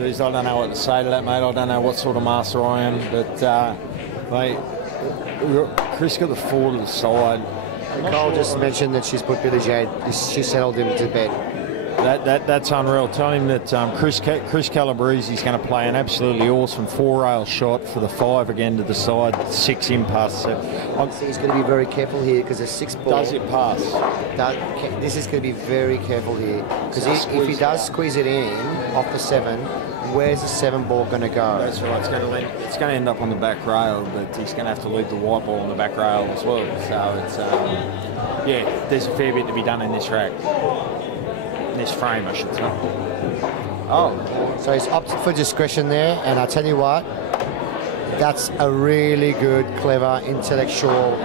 Jeez, I don't know what to say to that, mate. I don't know what sort of master I am, but, mate, Chris got the 4 to the side. Nicole just mentioned that she's put Billy Jade. She settled him to bed. That's unreal. Tell him that Chris Calabreses is going to play an absolutely awesome 4-rail shot for the 5 again to the side, 6 in past 7. He's going to be very careful here because there's 6 ball. Does it pass? This is going to be very careful here because if he does squeeze it in off the 7, where's the 7 ball going to go? That's right. It's going to end up on the back rail, but he's going to have to leave the white ball on the back rail as well. So it's yeah, there's a fair bit to be done in this rack. This frame, I should say. Oh, so he's opted for discretion there, and I tell you what, that's a really good, clever, intellectual,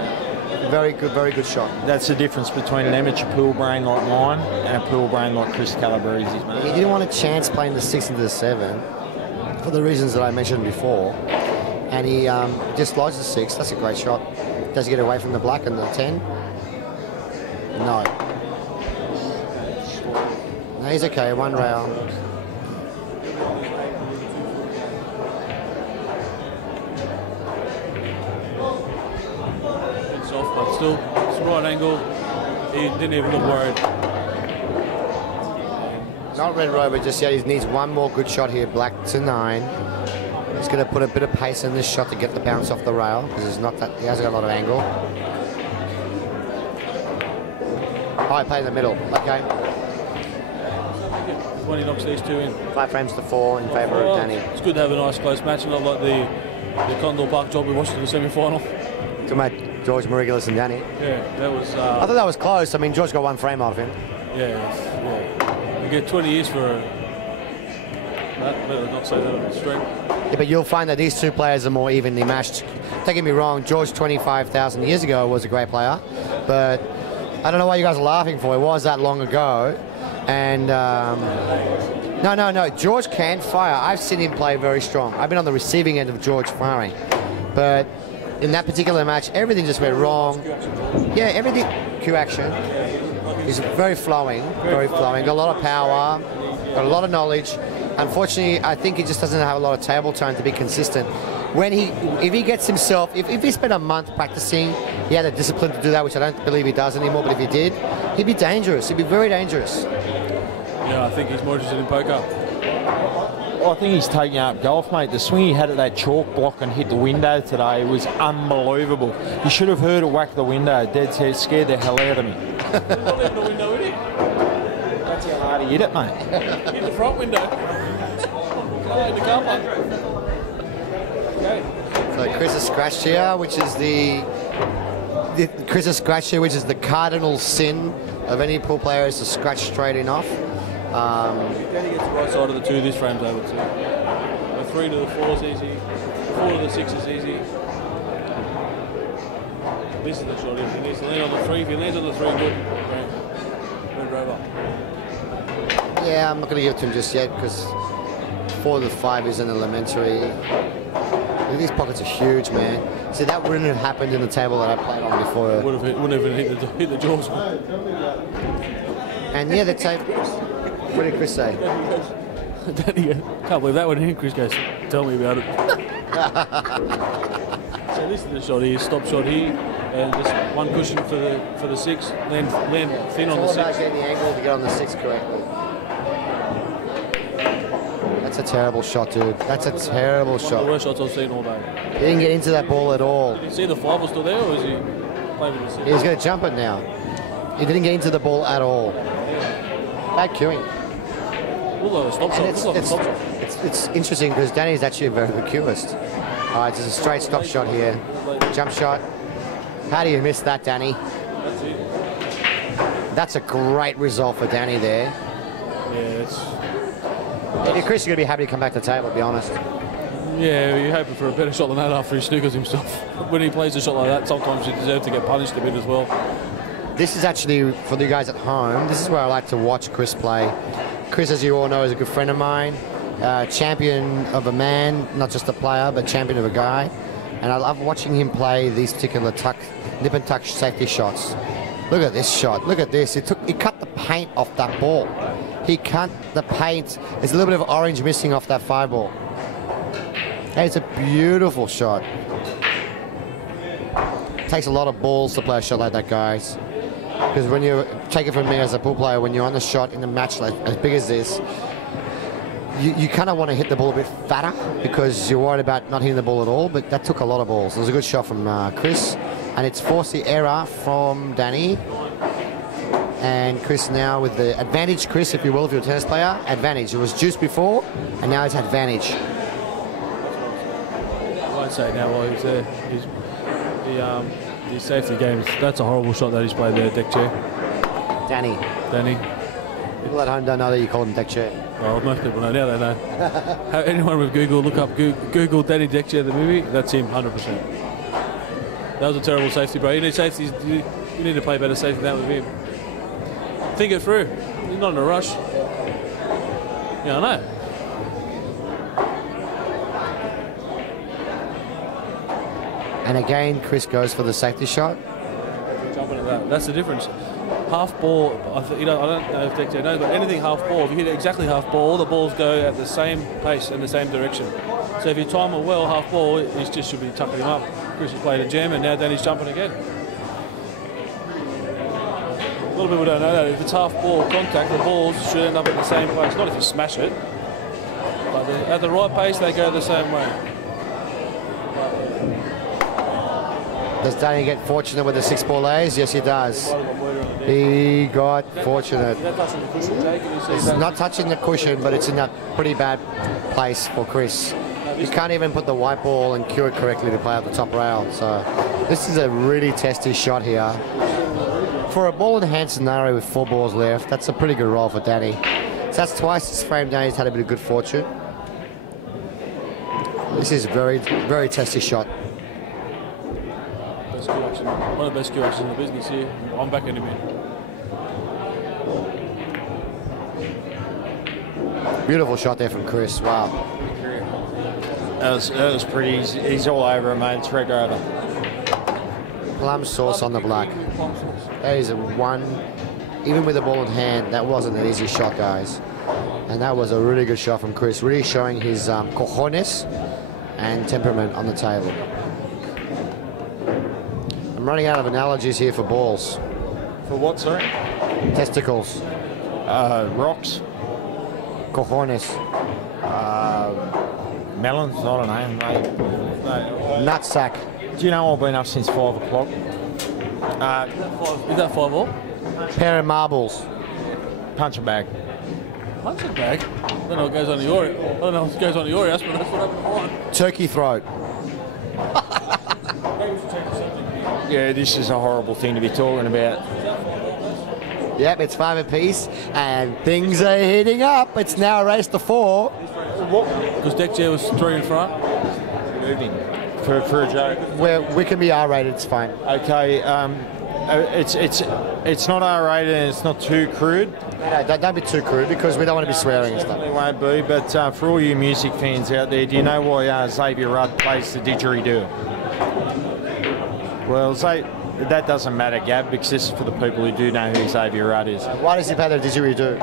very good shot. That's the difference between an amateur pool brain like mine and a pool brain like Chris Calabreses, mate. He didn't want a chance playing the 6 into the 7 for the reasons that I mentioned before, and he just lodged the 6. That's a great shot. Does he get away from the black and the 10? No. He's okay, 1 rail. It's off, but still, it's the right angle. He didn't even look worried. Not Red Rover just yet. He needs 1 more good shot here, black to 9. He's going to put a bit of pace in this shot to get the bounce off the rail because he hasn't got a lot of angle. Oh, I play in the middle. Okay. When he knocks these 2 in. 5 frames to 4 in favour of Danny. It's good to have a nice close match, not like the Condor Park job we watched in the semi-final. Talking about George Marigelis and Danny. Yeah, that was... I thought that was close. I mean, George got 1 frame out of him. Yeah. You get 20 years for that. Better not say that on the street. Yeah, but you'll find that these 2 players are more evenly matched. Don't get me wrong, George 25,000 years ago was a great player, but I don't know why you guys are laughing for. It was that long ago. And no, George can fire. I've seen him play very strong. I've been on the receiving end of George firing. But in that particular match, everything just went wrong. Yeah, everything, Q action. He's very flowing, got a lot of power, got a lot of knowledge. Unfortunately, I think he just doesn't have a lot of table tone to be consistent. If he gets himself, if he spent a month practicing, he had the discipline to do that, which I don't believe he does anymore, but if he did, he'd be dangerous. He'd be very dangerous. Yeah, I think he's more interested in poker. I think he's taking up golf, mate. The swing he had at that chalk block and hit the window today was unbelievable. You should have heard it whack the window. Dead set, scared the hell out of me. Not leaving the window in it. That's how hard he hit it, mate. Hit the front window. In the car park. Okay. So Chris has scratched here, which is the cardinal sin of any pool player is to scratch straight in off. Danny gets the right side of the two this frame's able to. The 3 to the 4 is easy. The 4 to the 6 is easy. This is the shot. If he needs to land on the 3, if he lands on the 3, good. Red Rover. Yeah, I'm not going to give it to him just yet because 4 to the 5 is an elementary. These pockets are huge, man. See, that wouldn't have happened in the table that I played on before. Wouldn't have hit the jaws. And yeah, the table. What did Chris say? Danny, can't believe that one in. Chris goes, tell me about it. So this is the shot here, stop shot here, and just one cushion for the 6, land thin on the 6. It's all about getting the angle to get on the 6 correctly. That's a terrible shot, dude. That's a terrible shot. One of the worst shots I've seen all day. He didn't get into that ball at all. Did you see the 5 was still there, or was he playing with the 6? He's going to jump it now. He didn't get into the ball at all. Bad cueing. It's interesting because Danny's actually a very good cueist. All right, there's a straight stop shot here. Jump shot. How do you miss that, Danny? That's it. That's a great result for Danny there. Yeah, it's... Chris, you're going to be happy to come back to the table, to be honest. Yeah, you're hoping for a better shot than that after he snookers himself. When he plays a shot like that, sometimes you deserve to get punished a bit as well. This is actually, for the guys at home, this is where I like to watch Chris play. Chris, as you all know, is a good friend of mine. Champion of a man, not just a player, but champion of a guy. And I love watching him play these particular nip and tuck safety shots. Look at this shot. Look at this. He cut the paint off that ball. He cut the paint. There's a little bit of orange missing off that 5 ball. Hey, it's a beautiful shot. It takes a lot of balls to play a shot like that, guys. Because when you take it from me as a pool player, when you're on the shot in a match like as big as this, you kind of want to hit the ball a bit fatter because you're worried about not hitting the ball at all. But that took a lot of balls. It was a good shot from Chris, and it's forced the error from Danny. And Chris now with the advantage, Chris, if you will, if you're a tennis player, advantage. It was juice before, and now it's advantage. I won't say now while he's there. His safety games, that's a horrible shot that he's played there, deck chair. Danny. People at home don't know that you call him deck chair. Well, most people know, now they know. Anyone with Google, look up Google Danny deck chair, the movie, that's him, 100%. That was a terrible safety, bro. You need safety, you need to play better safety than that with him. Think it through. He's not in a rush. Yeah, I know. And again, Chris goes for the safety shot. Jumping at that. That's the difference. Half ball, I don't know if deck chair knows, but anything half ball, if you hit it exactly half ball, all the balls go at the same pace in the same direction. So if you time it well, half ball, he just should be tucking him up. Chris has played a jam, and now Danny's jumping again. A lot of people don't know that. If it's half ball contact, the balls should end up at the same place. Not if you smash it, but at the right pace, they go the same way. Does Danny get fortunate with the 6 ball A's? Yes, he does. He got fortunate. It's not touching the cushion, but it's in a pretty bad place for Chris. You can't even put the white ball and cue it correctly to play out the top rail. So this is a really testy shot here. For a ball in hand scenario with 4 balls left, that's a pretty good roll for Danny. So that's twice this frame Danny's had a bit of good fortune. This is very, very testy shot. Best cue action. One of the best cue actions in the business here. I'm backing him in. Beautiful shot there from Chris. Wow. That was pretty. He's all over him, mate. It's Red Rover. Plum sauce on the black. That is a one. Even with the ball in hand, that wasn't an easy shot, guys. And that was a really good shot from Chris. Really showing his cojones and temperament on the table. I'm running out of analogies here for balls. For what, sorry? Testicles. Rocks. Cojones. Melons, I don't know, mate. Nutsack. Do you know I've been up since 5 o'clock? Is that 5 all? Pair of marbles. Punch a bag. Punch a bag? I don't know what goes on your house, but that's what happened to mine. Turkey throat. Yeah, this is a horrible thing to be talking about. Yep, it's 5 apiece, and things are heating up. It's now a race to 4. Because deck chair was 3 in front. Moving. For a joke. We can be R-rated, it's fine. Okay, it's not R-rated and it's not too crude. No, don't be too crude because we don't want to be swearing and stuff. It won't be, but for all you music fans out there, do you know why Xavier Rudd plays the didgeridoo? Well, that doesn't matter, Gab, because this is for the people who do know who Xavier Rudd is. Why does he play the didgeridoo?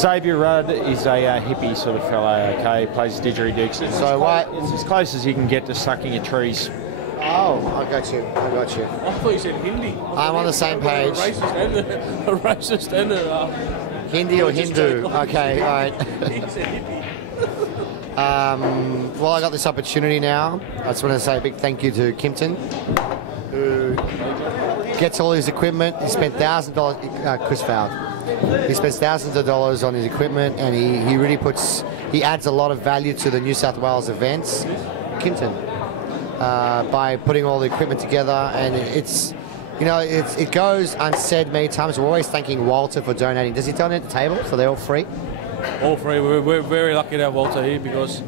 Xavier Rudd is a hippie sort of fellow, okay? He plays didgeridoo. So why? It's as close as you can get to sucking at trees. Oh, I got you. I thought you said Hindi. I'm on the same page. A racist and a Hindi or Hindu? Okay, all right. He said hippie. Well, I got this opportunity now. I just want to say a big thank you to Kimpton, who gets all his equipment. He spent $1,000. Chris fouled. He spends thousands of dollars on his equipment, and he really he adds a lot of value to the New South Wales events. Kimpton, by putting all the equipment together, and it goes unsaid many times. We're always thanking Walter for donating. Does he donate the table so they're all free? All free. We're very lucky to have Walter here because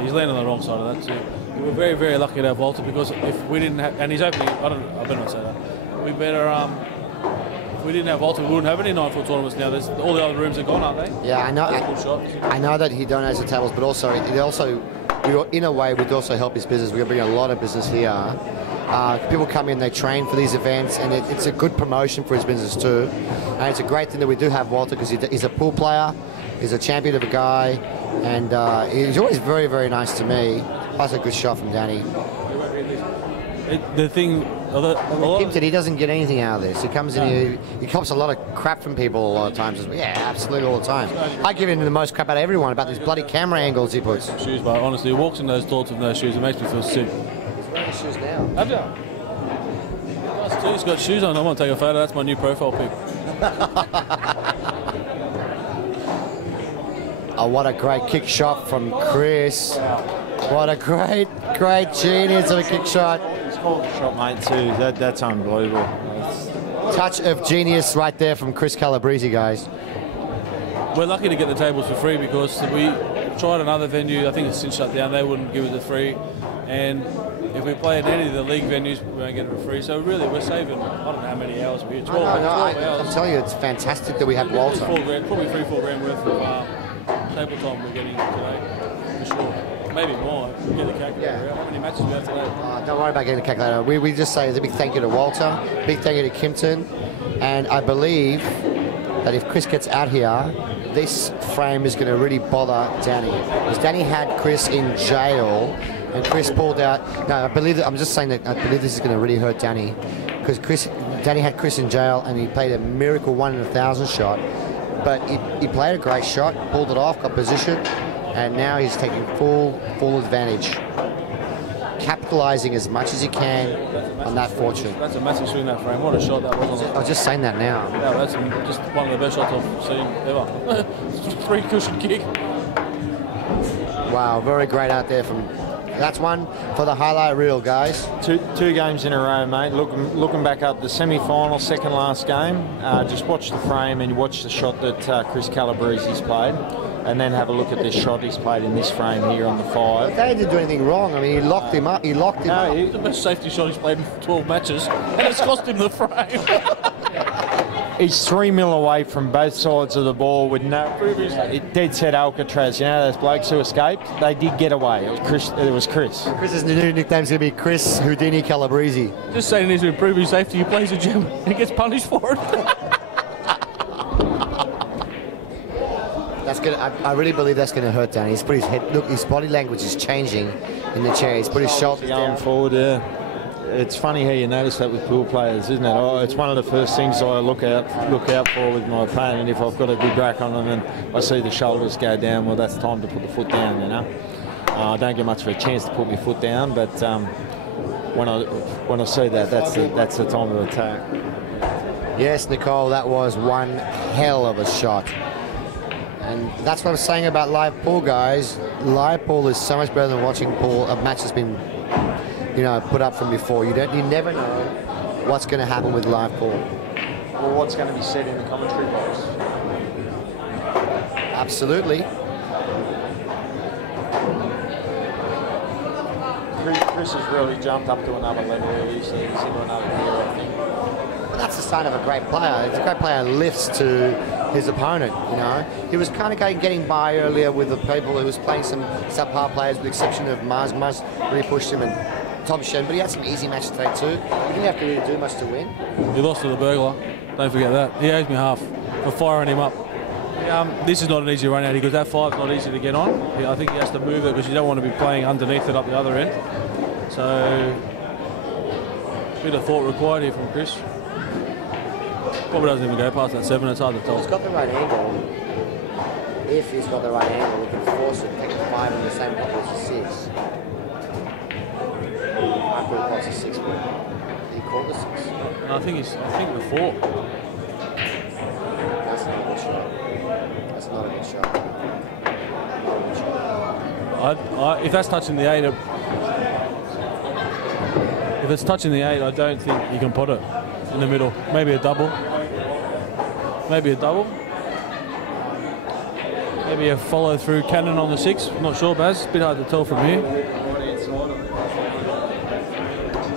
he's landing on the wrong side of that too. We're very, very lucky to have Walter because if we didn't have, and he's opening, I better not say that. We better, if we didn't have Walter, we wouldn't have any 9-foot tournaments now. All the other rooms are gone, aren't they? Yeah, I know. I know that he donates the tables, but also in a way, we'd also help his business. We're bringing a lot of business here. People come in, they train for these events, and it's a good promotion for his business too. And it's a great thing that we do have Walter because he's a pool player. He's a champion of a guy, and he's always very, very nice to me. Plus a good shot from Danny. The thing, Kimpton, he doesn't get anything out of this. He comes in here, he cops a lot of crap from people a lot of times. Yeah, absolutely all the time. I give him the most crap out of everyone about these bloody camera angles he puts. Shoes, but honestly, he walks in those doors with no shoes. It makes me feel sick. He's wearing shoes now. Have you? He's got shoes on. I want to take a photo. That's my new profile pic. Oh, what a great kick shot from Chris. What a great genius of a kick shot. He's called the shot, mate, too. That's unbelievable. Touch of genius right there from Chris Calabreses, guys. We're lucky to get the tables for free because we tried another venue. I think it's since shut down. They wouldn't give it for free. And if we play at any of the league venues, we won't get it for free. So really, we're saving, I don't know how many hours we're here. 12 hours. I'm telling you, it's fantastic that we have Walter. Probably 3-4 grand worth of table time we're getting today, for sure. Maybe more. We'll get the calculator out. How many matches we have today? Don't worry about getting the calculator. We just say it's a big thank you to Walter, big thank you to Kimpton, and I believe that if Chris gets out here, this frame is going to really bother Danny. Because Danny had Chris in jail, and Chris pulled out. No, I believe that. I'm just saying that I believe this is going to really hurt Danny, because Danny had Chris in jail, and he played a miracle 1 in 1,000 shot. But he played a great shot, pulled it off, got position, and now he's taking full advantage, capitalising as much as he can on that fortune. That's a massive swing, that frame. What a shot that was. I was just saying that now. Yeah, that's just one of the best shots I've seen ever. 3 cushion kick. Wow, very great out there from. That's one for the highlight reel, guys. Two games in a row, mate. Looking back up the semi-final, second last game. Just watch the frame and watch the shot that Chris Calabreses played, and then have a look at this shot he's played in this frame here on the 5. They didn't do anything wrong. I mean, he locked him up. It's the best safety shot he's played in 12 matches, and it's cost him the frame. He's 3 mil away from both sides of the ball with no dead set Alcatraz. You know those blokes who escaped? They did get away. It was Chris. Chris's new nickname's going to be Chris Houdini Calabrese. Just saying he needs to improve his safety. He plays a gym and he gets punished for it. That's gonna. I really believe that's going to hurt Danny. He's put his head. Look, his body language is changing in the chair. He's put his shoulders going down forward. Yeah. it's funny how you notice that with pool players, isn't it? Oh, it's one of the first things I look out for with my opponent. If I've got a good rack on them and I see the shoulders go down, well, that's time to put the foot down. You know, I don't get much of a chance to put my foot down, but when I see that, that's the time to attack. Yes, Nicole, that was one hell of a shot. And that's what I'm saying about live pool, guys. Live pool is so much better than watching pool. A match that's been, you know, put up from before. You never know what's going to happen with live pool. Or what's going to be said in the commentary box. Absolutely. Chris has really jumped up to another level. He's into another gear, I think. Well, that's the sign of a great player. A great player lifts to his opponent, you know. He was kind of getting by earlier with the people who was playing some subpar players, with the exception of Mars. Mars really pushed him, and Tom Shen, but he had some easy matches today too. He didn't have to really do much to win. He lost to the burglar. Don't forget that. He owes me half for firing him up. This is not an easy run out because that 5's not easy to get on. I think he has to move it because you don't want to be playing underneath it up the other end. So, a bit of thought required here from Chris. Probably doesn't even go past that 7, it's hard to tell. He's got the right angle. If he's got the right angle, he can force it, take the 5 in the same pocket as the 6. I put it past the 6, but he called the 6. No, I think the 4. That's not a good shot. That's not a good shot. Not a good shot. If that's touching the 8, if it's touching the 8, I don't think you can put it in the middle. Maybe a double. Maybe a double. Maybe a follow through cannon on the 6. Not sure, Baz. A bit hard to tell from here.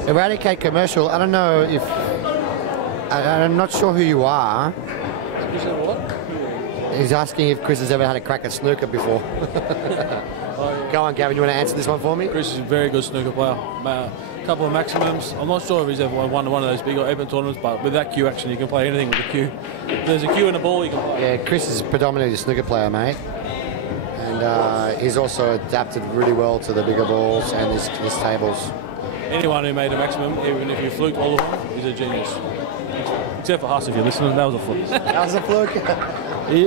Eradicate commercial. I don't know if I'm not sure who you are. He's asking if Chris has ever had a crack at snooker before. Go on, Gavin. You want to answer this one for me? Chris is a very good snooker player. A couple of maximums. I'm not sure if he's ever won one of those big open tournaments, but with that cue action, you can play anything with the cue. If there's a cue in the ball, you can play. Yeah, Chris is predominantly a snooker player, mate. And he's also adapted really well to the bigger balls and his tables. Anyone who made a maximum, even if you fluked all of them, is a genius. Except for us, if you're listening, that was a fluke. That was a fluke.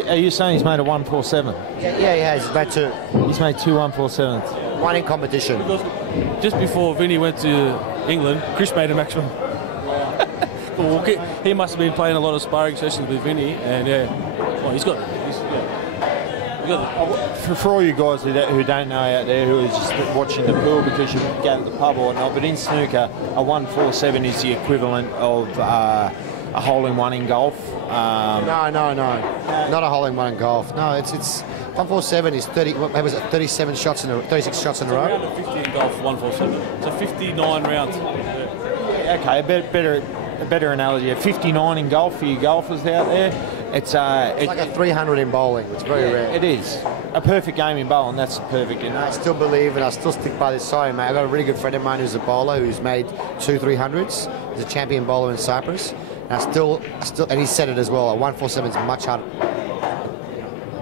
Are you saying he's made a 147? Yeah, he's made 2. He's made 2 147s. 1 in competition. Because just before Vinny went to England, Chris made a maximum. Well, he must have been playing a lot of sparring sessions with Vinny, and well, he's got For all you guys who don't know out there, who are just watching the pool because you go to the pub or not, but in snooker, a 147 is the equivalent of a hole-in-one in golf. No. Not a hole-in-one in golf. No, it's 147 is 30. What was it? 36 shots in a row. Around a 50 in golf, 147. It's a 59 round. Okay, a better analogy. A 59 in golf for you golfers out there. It's like a 300 in bowling. It's very rare. It is a perfect game in bowling. That's perfect. You know? I still believe and I still stick by this. Sorry, mate. I've got a really good friend of mine who's a bowler who's made 2 300s. He's a champion bowler in Cyprus. And I still, and he said it as well. A 147 is much harder.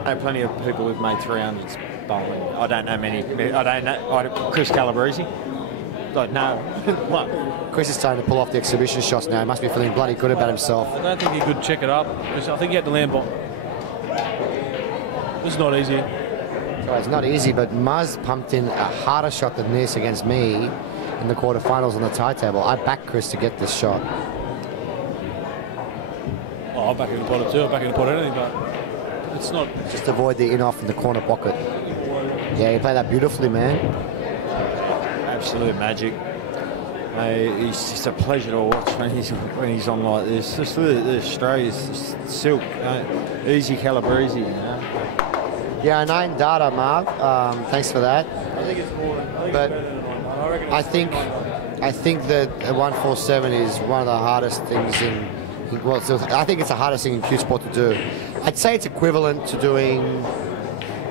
I know plenty of people who've made 300s bowling. I don't know many. I don't know. Chris Calabreses. Like, no. What? Chris is starting to pull off the exhibition shots now. He must be feeling bloody good about himself. I don't think he could check it up because I think he had to land ball. This is not easy. Well, it's not easy, but Muzz pumped in a harder shot than this against me in the quarterfinals on the tie table. I backed Chris to get this shot. Oh, I'm back in the pot too. I'm back in the pot anything, but it's not. Just avoid the in-off in the corner pocket. Yeah, you play that beautifully, man. Absolute magic. He's just a pleasure to watch when he's on like this. Just the straight is silk. Easy Calabreses, you know. Yeah, 9 data, Marv. Thanks for that. I think it's more. But I think that a 147 is one of the hardest things in. Well, I think it's the hardest thing in Q Sport to do. I'd say it's equivalent to doing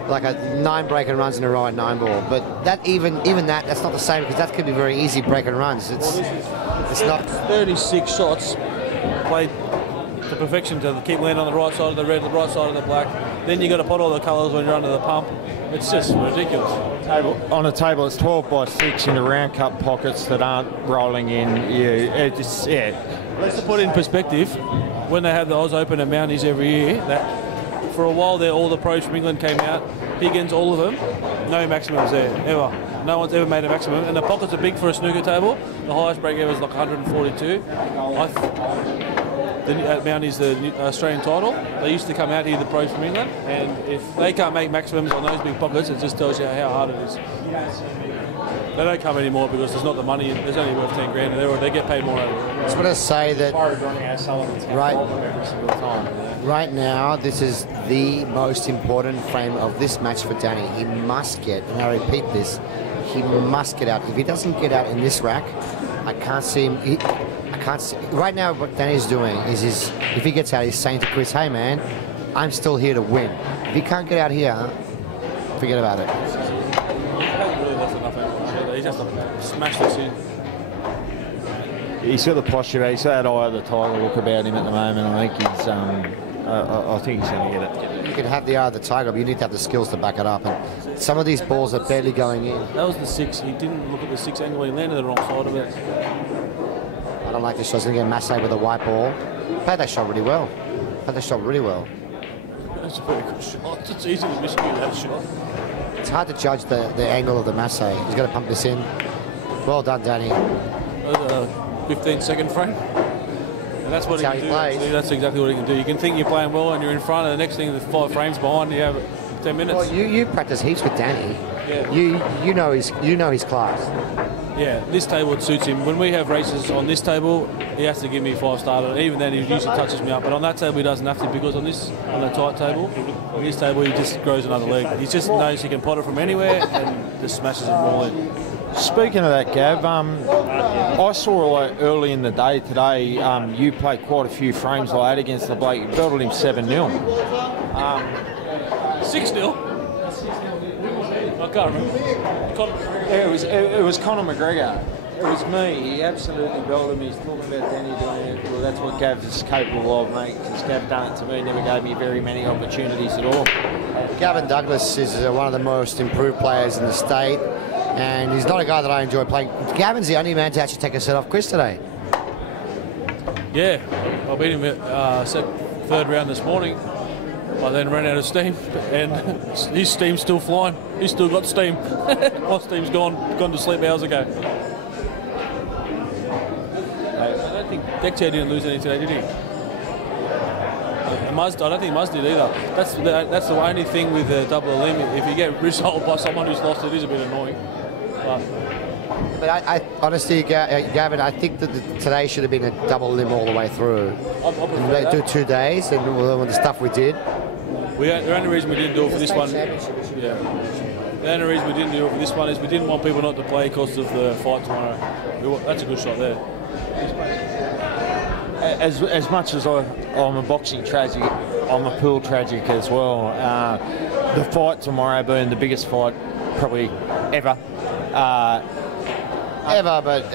like a 9 break and runs in a row at 9 ball, but that even that's not the same because that could be very easy break and runs. It's not 36 shots played to perfection to keep landing on the right side of the red, the right side of the black. Then you got to put all the colours when you're under the pump. It's just ridiculous. On a table, it's 12 by 6 in the round cup pockets that aren't rolling in. Let's to put in perspective, when they have the Oz Open at Mounties every year, that for a while there, all the pros from England came out. Higgins, all of them, no maximums there ever. No one's ever made a maximum, and the pockets are big for a snooker table. The highest break ever is like 142. At Mounties, the Australian title, they used to come out here, the pros from England, and if they can't make maximums on those big pockets, it just tells you how hard it is. They don't come anymore because there's not the money. There's only worth 10 grand, and they get paid more over it. I just want to say that right now, this is the most important frame of this match for Danny. He must get, and I repeat this, he must get out. If he doesn't get out in this rack, I can't see him. I can't see. Right now, what Danny's doing is if he gets out, he's saying to Chris, "Hey man, I'm still here to win. If he can't get out here, forget about it." He just smashed this in. He's got the posture. He's got that eye of the tiger look about him at the moment. I think he's. I think he's going to get it. You can have the eye of the tiger, but you need to have the skills to back it up. And some of these balls are barely going in. That was the 6. He didn't look at the 6 angle. He landed the wrong side of it. I don't like this shot. He's going to get Massey with a white ball. Played that shot really well. That's a very good shot. It's easy to miscue that shot. It's hard to judge the angle of the Massey. He's got to pump this in. Well done, Danny. 15-second frame. And that's what he can do. That's exactly what he can do. You can think you're playing well and you're in front, and the next thing, the 5 frames behind, you have 10 minutes. Well, you practice heaps with Danny. Yeah. You know his class. Yeah, this table, it suits him. When we have races on this table, he has to give me 5-star. Even then, he usually touches me up. But on that table, he doesn't have to, because on the tight table, on this table, he just grows another leg. He just knows he can pot it from anywhere and just smashes it all in. Speaking of that, Gav, I saw early in the day today, you played quite a few frames like that against the bloke. You belted him 7-0. 6-0? I can't remember. It was Conor McGregor. It was me. He absolutely belted me. He's talking about Danny doing it. Well, that's what Gav is capable of, mate, because Gav done it to me. Never gave me very many opportunities at all. Gavin Douglas is one of the most improved players in the state, and he's not a guy that I enjoy playing. Gavin's the only man to actually take a set off Chris today. Yeah, I beat him at third round this morning. I then ran out of steam, and his steam's still flying. He's still got steam. My steam's gone to sleep hours ago. I don't think Deckchair didn't lose any today, did he? I don't think Muzz did either. That's the only thing with the double elim. If you get wrist-holed by someone who's lost, it is a bit annoying. But I honestly, Gavin, I think that today should have been a double limb all the way through. They do 2 days, and with the stuff we did. The only reason we didn't do it for this one, the only reason we didn't do it for this one is we didn't want people not to play because of the fight tomorrow. That's a good shot there. As much as I'm a boxing tragic, I'm a pool tragic as well. The fight tomorrow being the biggest fight probably ever. But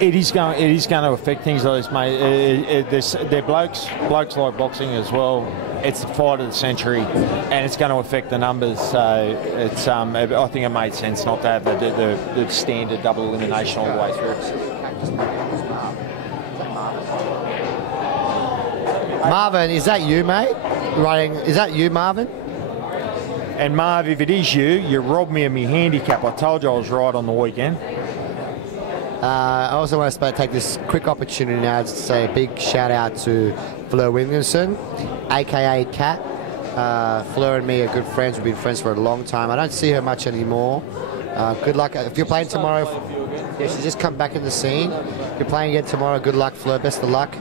it is going to affect things like this, mate. They're blokes like boxing as well. It's the fight of the century, and it's going to affect the numbers. So it's I think it made sense not to have the standard double elimination all the way through. Marvin, is that you, mate? Is that you, Marvin? And Marv, if it is you robbed me of my handicap. I told you I was right on the weekend. I also want to take this quick opportunity now to say a big shout out to Fleur Williamson, aka Kat. Fleur and me are good friends. We've been friends for a long time. I don't see her much anymore. Good luck. If you're playing tomorrow, she's just come back in the scene. If you're playing again tomorrow, good luck, Fleur. Best of luck.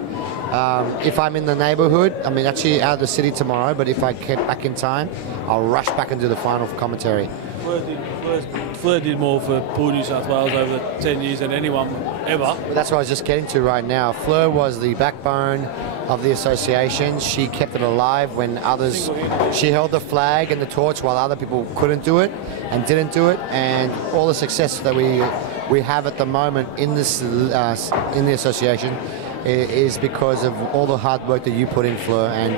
If I'm in the neighbourhood, I mean, actually out of the city tomorrow, but if I get back in time, I'll rush back and do the final commentary. Fleur did more for Pool New South Wales over 10 years than anyone ever. Well, that's what I was just getting to right now. Fleur was the backbone of the association. She kept it alive when others... She held the flag and the torch while other people couldn't do it and didn't do it. And all the success that we have at the moment in this in the association is because of all the hard work that you put in, Fleur. And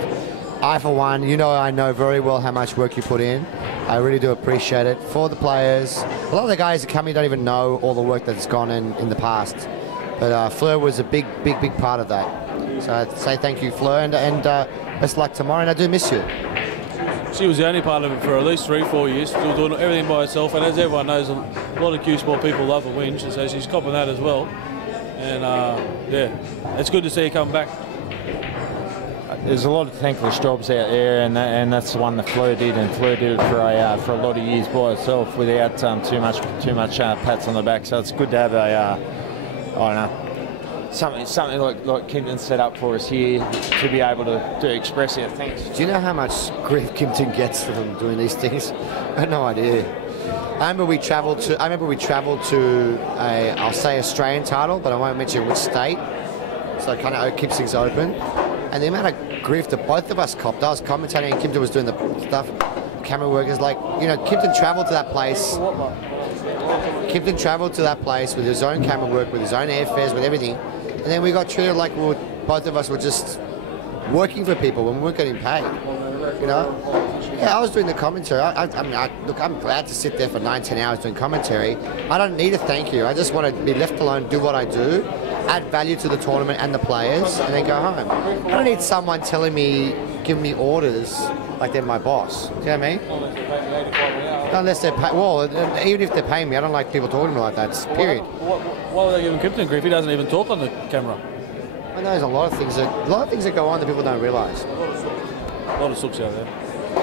I, for one, I know very well how much work you put in. I really do appreciate it. For the players, a lot of the guys that come here don't even know all the work that's gone in the past. But Fleur was a big part of that. So I'd say thank you, Fleur, and best luck tomorrow, and I do miss you. She was the only part of it for at least 3-4 years. She was doing everything by herself, and as everyone knows, a lot of Q Sport people love a win, so she's copping that as well. And yeah, it's good to see her come back. There's a lot of thankless jobs out there, and that's the one that Fleur did, and Fleur did it for a lot of years by herself without too much pats on the back. So it's good to have I don't know, something like Kimpton set up for us here to be able to express our thanks. Do you know how much grief Kimpton gets from doing these things? I had no idea. I remember we travelled to I'll say Australian title, but I won't mention which state. So it kind of keeps things open. And the amount of grief that both of us copped. I was commentating and Kimpton was doing the stuff. Camera workers, Kimpton travelled to that place. Kimpton travelled to that place with his own camera work, with his own airfares, with everything. And then we got treated like both of us were just working for people when we weren't getting paid. Yeah, I was doing the commentary. Look, I'm glad to sit there for 9-10 hours doing commentary. I don't need a thank you. I just want to be left alone, do what I do, add value to the tournament and the players, and then go home. I don't need someone telling me, giving me orders like they're my boss. Do you know what I mean? Unless they're well, even if they're paying me, I don't like people talking to me like that. Period. Why would they give him Kimpton grief? He doesn't even talk on the camera. I know there's a lot of things that go on that people don't realise. A lot of sooks out there.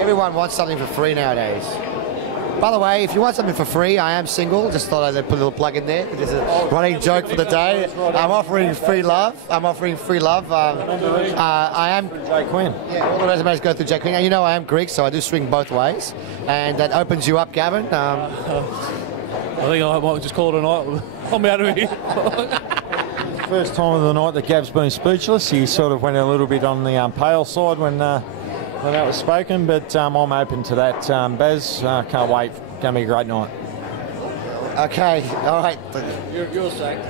Everyone wants something for free nowadays. By the way, if you want something for free, I am single. Just thought I'd put a little plug in there. It's a running joke for the day. I'm offering free love. I am Jay Quinn. Yeah, all the resumes go through Jay Quinn. Now, I am Greek, so I do swing both ways, and that opens you up, Gavin. I think I might just call it a night. I'm out of here. First time of the night that Gav's been speechless. He sort of went a little bit on the pale side when that was spoken, but I'm open to that. Baz, can't wait. Going to be a great night. Okay, all right. You're sacked.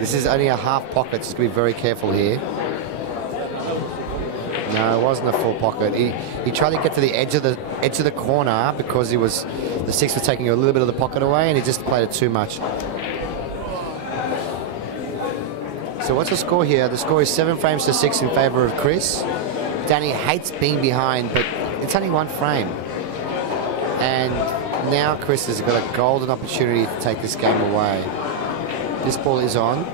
This is only a half pocket, so be very careful here. No, it wasn't a full pocket. He tried to get to the edge of the corner because the six was taking a little bit of the pocket away, and he just played it too much. So what's the score here? The score is 7 frames to 6 in favour of Chris. Danny hates being behind, but it's only 1 frame. And now Chris has got a golden opportunity to take this game away. This ball is on.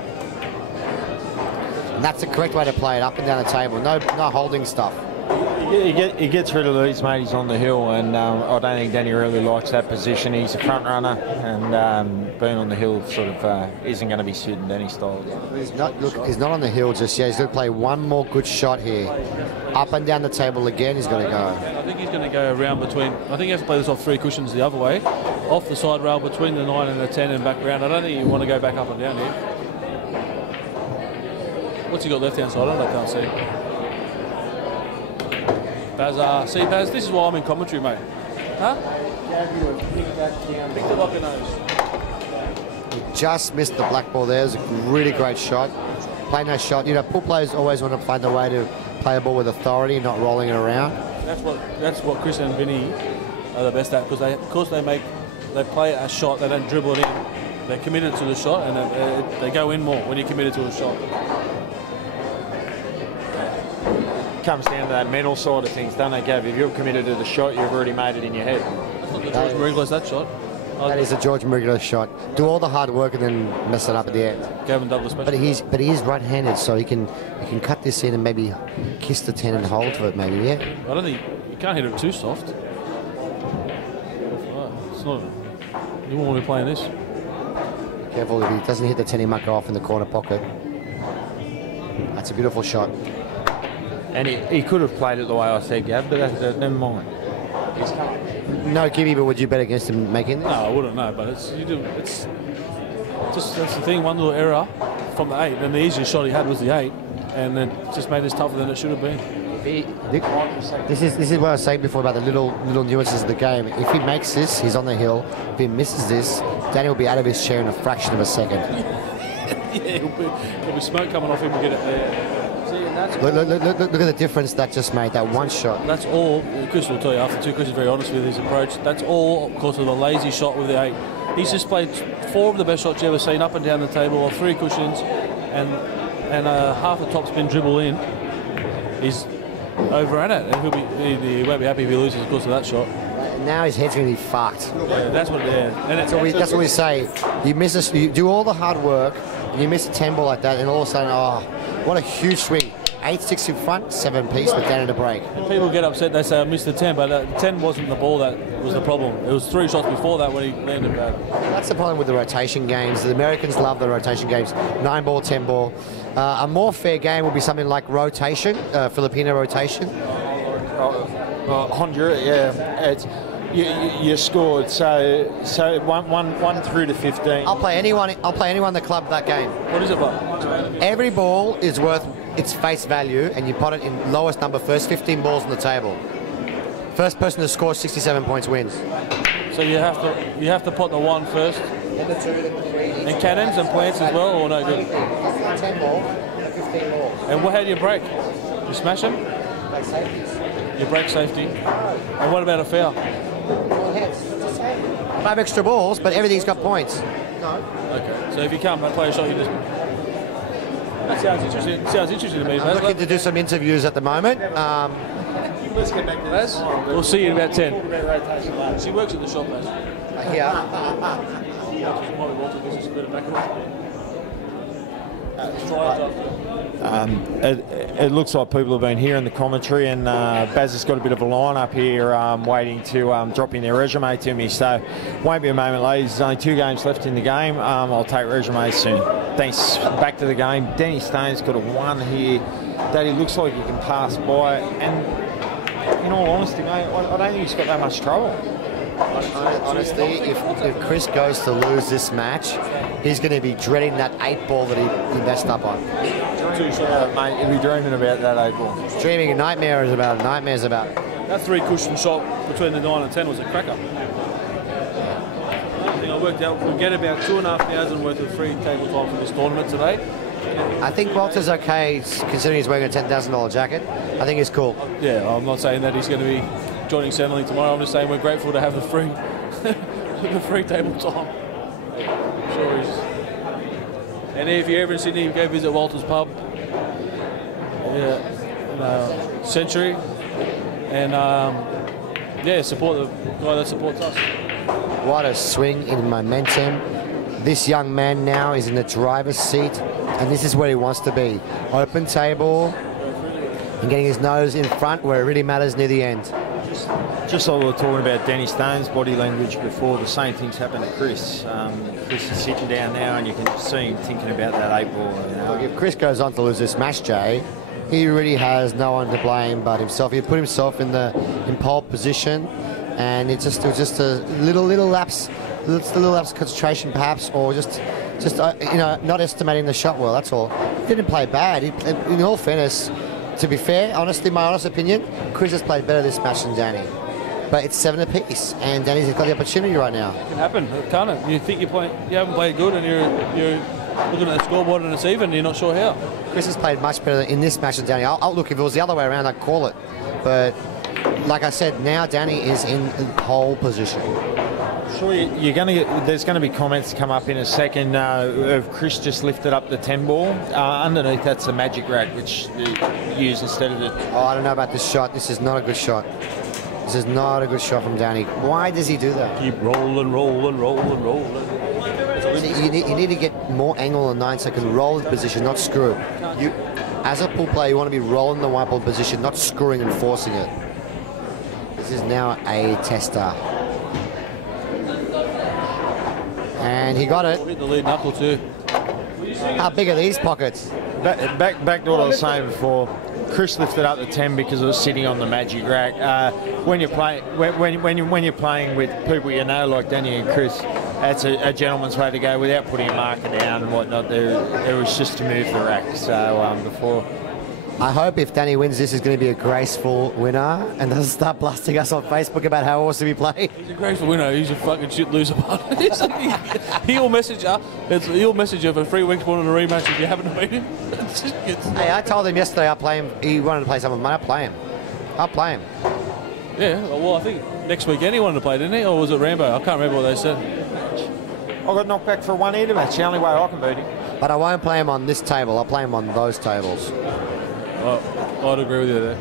And that's the correct way to play it, up and down the table. No holding stuff. He gets rid of these, mate. He's on the hill, and I don't think Danny really likes that position. He's a front runner, and being on the hill sort of isn't going to be suiting Danny's style. He's not on the hill just yet. He's going to play one more good shot here. Up and down the table again, he's going to go. I think he's going to go around between. I think he has to play this off 3 cushions the other way, off the side rail between the 9 and the 10 and back round. I don't think you want to go back up and down here. What's he got left hand side? I can't see. Baz, see Baz, this is why I'm in commentary, mate. Huh? Pick the locker nose. He just missed the black ball there. It was a really great shot. Play no shot. Pool players always want to find a way to play a ball with authority, not rolling it around. That's what Chris and Vinny are the best at, because they play a shot, they don't dribble it in. They're committed to the shot, and they go in more when you're committed to a shot. Comes down to that mental side of things, don't it, Gav? If you're committed to the shot, you've already made it in your head. That's not the George Mariglos, that shot. That is a George Mariglos shot. Do all the hard work and then mess it up at the end. Gavin Douglas special. But he is right-handed, so he can cut this in and maybe kiss the 10 and hold to it, maybe, yeah. I don't think you can't hit it too soft. It's not. You won't want to be playing this. Careful if he doesn't hit the 10, he might go off in the corner pocket. That's a beautiful shot. And he could have played it the way I said, Gav, but never mind. No, Gibby, but would you bet against him making this? No, I wouldn't know, but it's just that's the thing. One little error from the 8, and the easiest shot he had was the 8, and then just made this tougher than it should have been. This is what I was saying before about the little nuances of the game. If he makes this, he's on the hill. If he misses this, Danny will be out of his chair in a fraction of a second. Yeah, there'll be smoke coming off him to get it there. See, and Look at the difference that just made, that one shot. That's all, Chris will tell you after two. Chris is very honest with his approach. That's all because of a lazy shot with the 8. He's just played 4 of the best shots you've ever seen up and down the table, or 3 cushions, and half the top spin dribble in. He's over at it, and he won't be happy if he loses because of that shot. Now his head's going to be fucked. Yeah, that's what it is. And that's what we say. You do all the hard work, and you miss a 10 ball like that, and all of a sudden, oh, what a huge swing. 8-6 in front, 7-piece with down to break. People get upset, they say I missed the 10, but 10 wasn't the ball that was the problem. It was 3 shots before that when he landed bad. That's the problem with the rotation games. The Americans love the rotation games. 9 ball, 10 ball. A more fair game would be something like rotation, Filipino rotation. Honduras, yeah. It's, you scored, so 1 through to 15. I'll play anyone in the club that game. What is it, Bob? Every ball is worth its face value, and you pot it in lowest number first, 15 balls on the table. First person to score 67 points wins. So you have to pot the 1 first. And the 2, and the 3. And cannons and plants as well, or no good? 10 ball and 15 ball. And how do you break? You smash them? Like safeties. You break safety. And what about a foul? Well, heads. It's the same. 5 extra balls, but everything's got points. No. Okay. So if you can't play a shot, you just... That sounds interesting. Sounds interesting to me. I'm looking to do some interviews at the moment. Let's get back to this. We'll see you in about 10. She works at the shop, mate. Yeah. It looks like people have been hearing the commentary, and Baz has got a bit of a line up here waiting to drop in their resume to me, so won't be a moment, ladies. There's only 2 games left in the game. I'll take resumes soon. Thanks. Back to the game. Danny Stone's got a 1 here that he looks like he can pass by, and in all honesty, mate, I don't think he's got that much trouble. Honestly, if Chris goes to lose this match, he's going to be dreading that 8 ball that he messed up on. Mate, he'll be dreaming about that 8 ball. Dreaming, a nightmare is about it. Nightmares about it. That 3 cushion shot between the 9 and 10 was a cracker. I think I worked out we'll get about 2,500 worth of free table time for this tournament today. I think Walter's okay considering he's wearing a $10,000 jacket. I think he's cool. Yeah, I'm not saying that he's going to be joining Centrelink tomorrow. I'm just saying we're grateful to have the free the free table time. I'm sure he's... And if you're ever in Sydney, go visit Walter's pub. Yeah, Century, and yeah, support the guy that supports us. What a swing in momentum. This young man now is in the driver's seat, and this is where he wants to be. Open table and getting his nose in front where it really matters near the end. Just like we were talking about Danny Stone's body language before, the same things happen to Chris. Chris is sitting down now, and you can just see him thinking about that 8 ball. Look, if Chris goes on to lose this match, Jay, he really has no one to blame but himself. He put himself in pole position, and it was just a little lapse, of concentration perhaps, or just not estimating the shot well. That's all. He didn't play bad. In all fairness, to be fair, honestly, my honest opinion, Chris has played better this match than Danny. But it's 7 apiece, and Danny's got the opportunity right now. It can happen, can't it? You think you haven't played good, and you're looking at the scoreboard and it's even, and you're not sure how. Chris has played much better in this match than Danny. I'll look, if it was the other way around, I'd call it. But like I said, now Danny is in pole position. Sure, there's going to be comments come up in a second of Chris just lifted up the 10 ball. Underneath that's the magic rack, which you use instead of the... Oh, I don't know about this shot. This is not a good shot. This is not a good shot from Danny. Why does he do that? Keep rolling. You need to get more angle on 9 so you can roll in position, not screw. As a pool player, you want to be rolling the white ball position, not screwing and forcing it. This is now a tester. And he got it. Hit the lead knuckle too. How big are these pockets? Back to what I was saying before. Chris lifted up the 10 because it was sitting on the magic rack. When you're playing with people you know like Danny and Chris, that's a gentleman's way to go without putting a marker down and whatnot. It was just to move the rack. So I hope if Danny wins this, is going to be a graceful winner and doesn't start blasting us on Facebook about how awesome he played. He's a graceful winner. He's a fucking shit loser. He'll message you. He'll message you for 3 weeks wanting a rematch if you happen to beat him. Hey, I told him yesterday I'll play him. He wanted to play someone. I'll play him. I'll play him. Yeah, well, I think next weekend he wanted to play, didn't he? Or was it Rambo? I can't remember what they said. I got knocked back for a 1-eater match. The only way I can beat him. But I won't play him on this table. I'll play him on those tables. I'd agree with you there.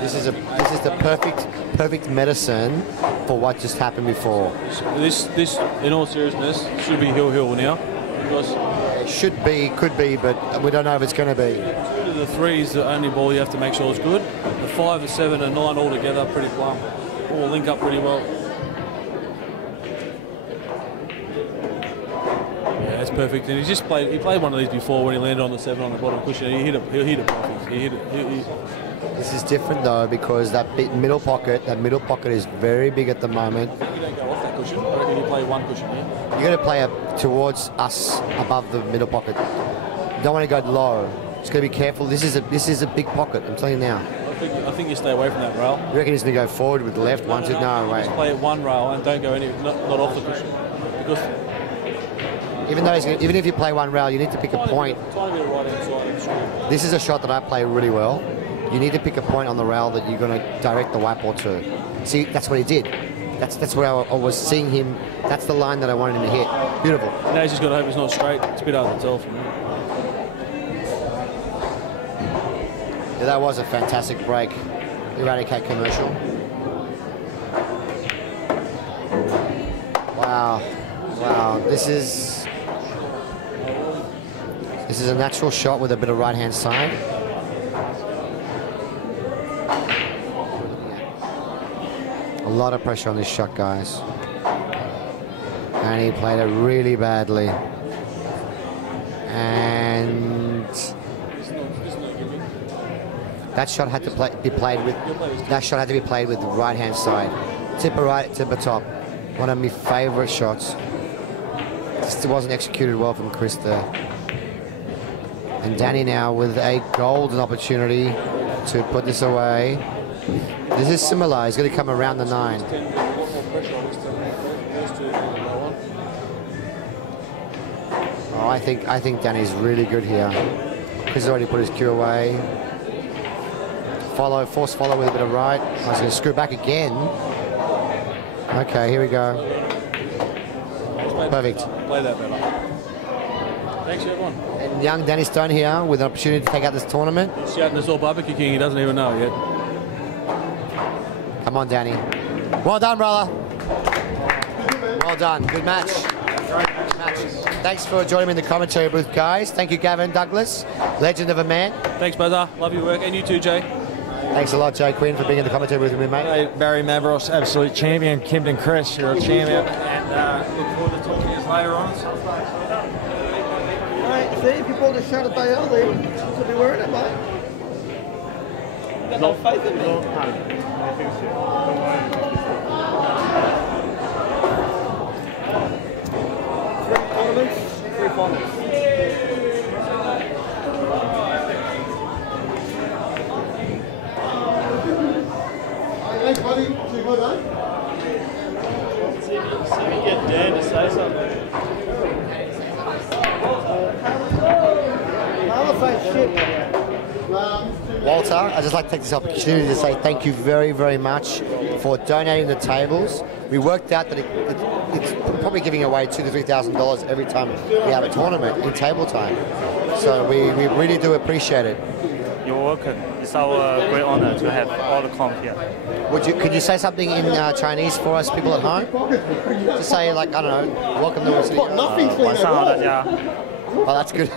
This is the perfect medicine for what just happened before. This, in all seriousness, should be hill now, because it should be, could be, but we don't know if it's going to be. 2 to the 3 is the only ball you have to make sure is good. The 5, the 7, and 9 all together pretty plumb. All link up pretty well. Yeah, that's perfect. And he played one of these before when he landed on the 7 on the bottom cushion. He hit it perfect. This is different though, because that middle pocket is very big at the moment. You don't go off that cushion. I reckon you play one cushion here. You're going to play towards us above the middle pocket. You don't want to go low. Just got to be careful. This is a big pocket. I'm telling you now. I think you stay away from that rail. You reckon he's going to go forward with the left? No, way. Just play it one rail and don't go not off the cushion, because even if you play one rail, you need to pick a point. Tiny bit of right hand side. This is a shot that I play really well. You need to pick a point on the rail that you're going to direct the white ball to. See, that's what he did. That's where I was seeing him. That's the line that I wanted him to hit. Beautiful. Now he's just got to hope it's not straight. It's a bit hard to tell from him. Yeah, that was a fantastic break. Eradicate commercial. Wow. This is a natural shot with a bit of right hand side. A lot of pressure on this shot, guys. And he played it really badly. And that shot had to be played with the right hand side. Tipper right, tipper top. One of my favourite shots. Just wasn't executed well from Chris there. And Danny now with a golden opportunity to put this away. This is similar. He's going to come around the 9. Oh, I think Danny's really good here. Chris has already put his cue away. Force follow with a bit of right. Oh, he's going to screw back again. Okay, here we go. Perfect. Play that better. Thanks, everyone. And young Danny Stone here with an opportunity to take out this tournament. He's shouting us all barbecue king. He doesn't even know it yet. Come on, Danny. Well done, brother. Well done. Good match. Good match. Thanks for joining me in the commentary booth, guys. Thank you, Gavin Douglas, legend of a man. Thanks, brother. Love your work. And you too, Jay. Thanks a lot, Jay Quinn, for being in the commentary booth with me, mate. Hey, Barry Mavros, absolute champion. Kimden Chris, you're a champion. And look forward to talking to you later on. Mate, see, if you pulled the shot a day early, you could be worried about it. Got no faith in me. 3 tournaments, 3 finals. Thanks, buddy. See you, well See me get Dan to say something. Walter, I'd just like to take this opportunity to say thank you very, very much for donating the tables. We worked out that it's probably giving away $2,000 to $3,000 every time we have a tournament in table time. So we really do appreciate it. You're welcome. It's our great honor to have all the comp here. Could you say something in Chinese for us people at home? Just say, like, I don't know, welcome to the city. Oh, that's good.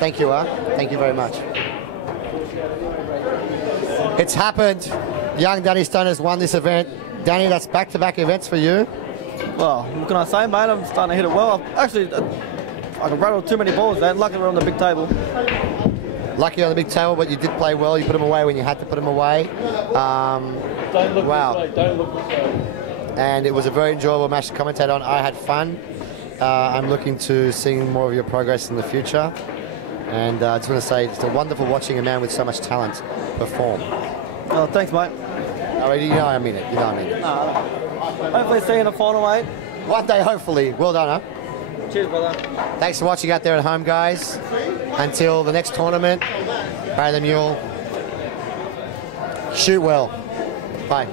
Thank you, Thank you very much. It's happened. Young Danny Stone has won this event. Danny, that's back-to-back events for you. Well, what can I say, mate? I'm starting to hit it well. Actually, I can rattle too many balls, man. Luckily, we're on the big table. Lucky on the big table, but you did play well. You put them away when you had to put them away. Don't look wow. this way. Don't look this way. and it was a very enjoyable match to commentate on. I had fun. I'm looking to seeing more of your progress in the future. And I just want to say it's wonderful watching a man with so much talent perform. Oh, thanks, mate. You know I mean it. You know I mean it. Hopefully see you in the final, mate. One day, hopefully. Well done, huh? Cheers, brother. Thanks for watching out there at home, guys. Until the next tournament, Barry the Mule. Shoot well. Bye.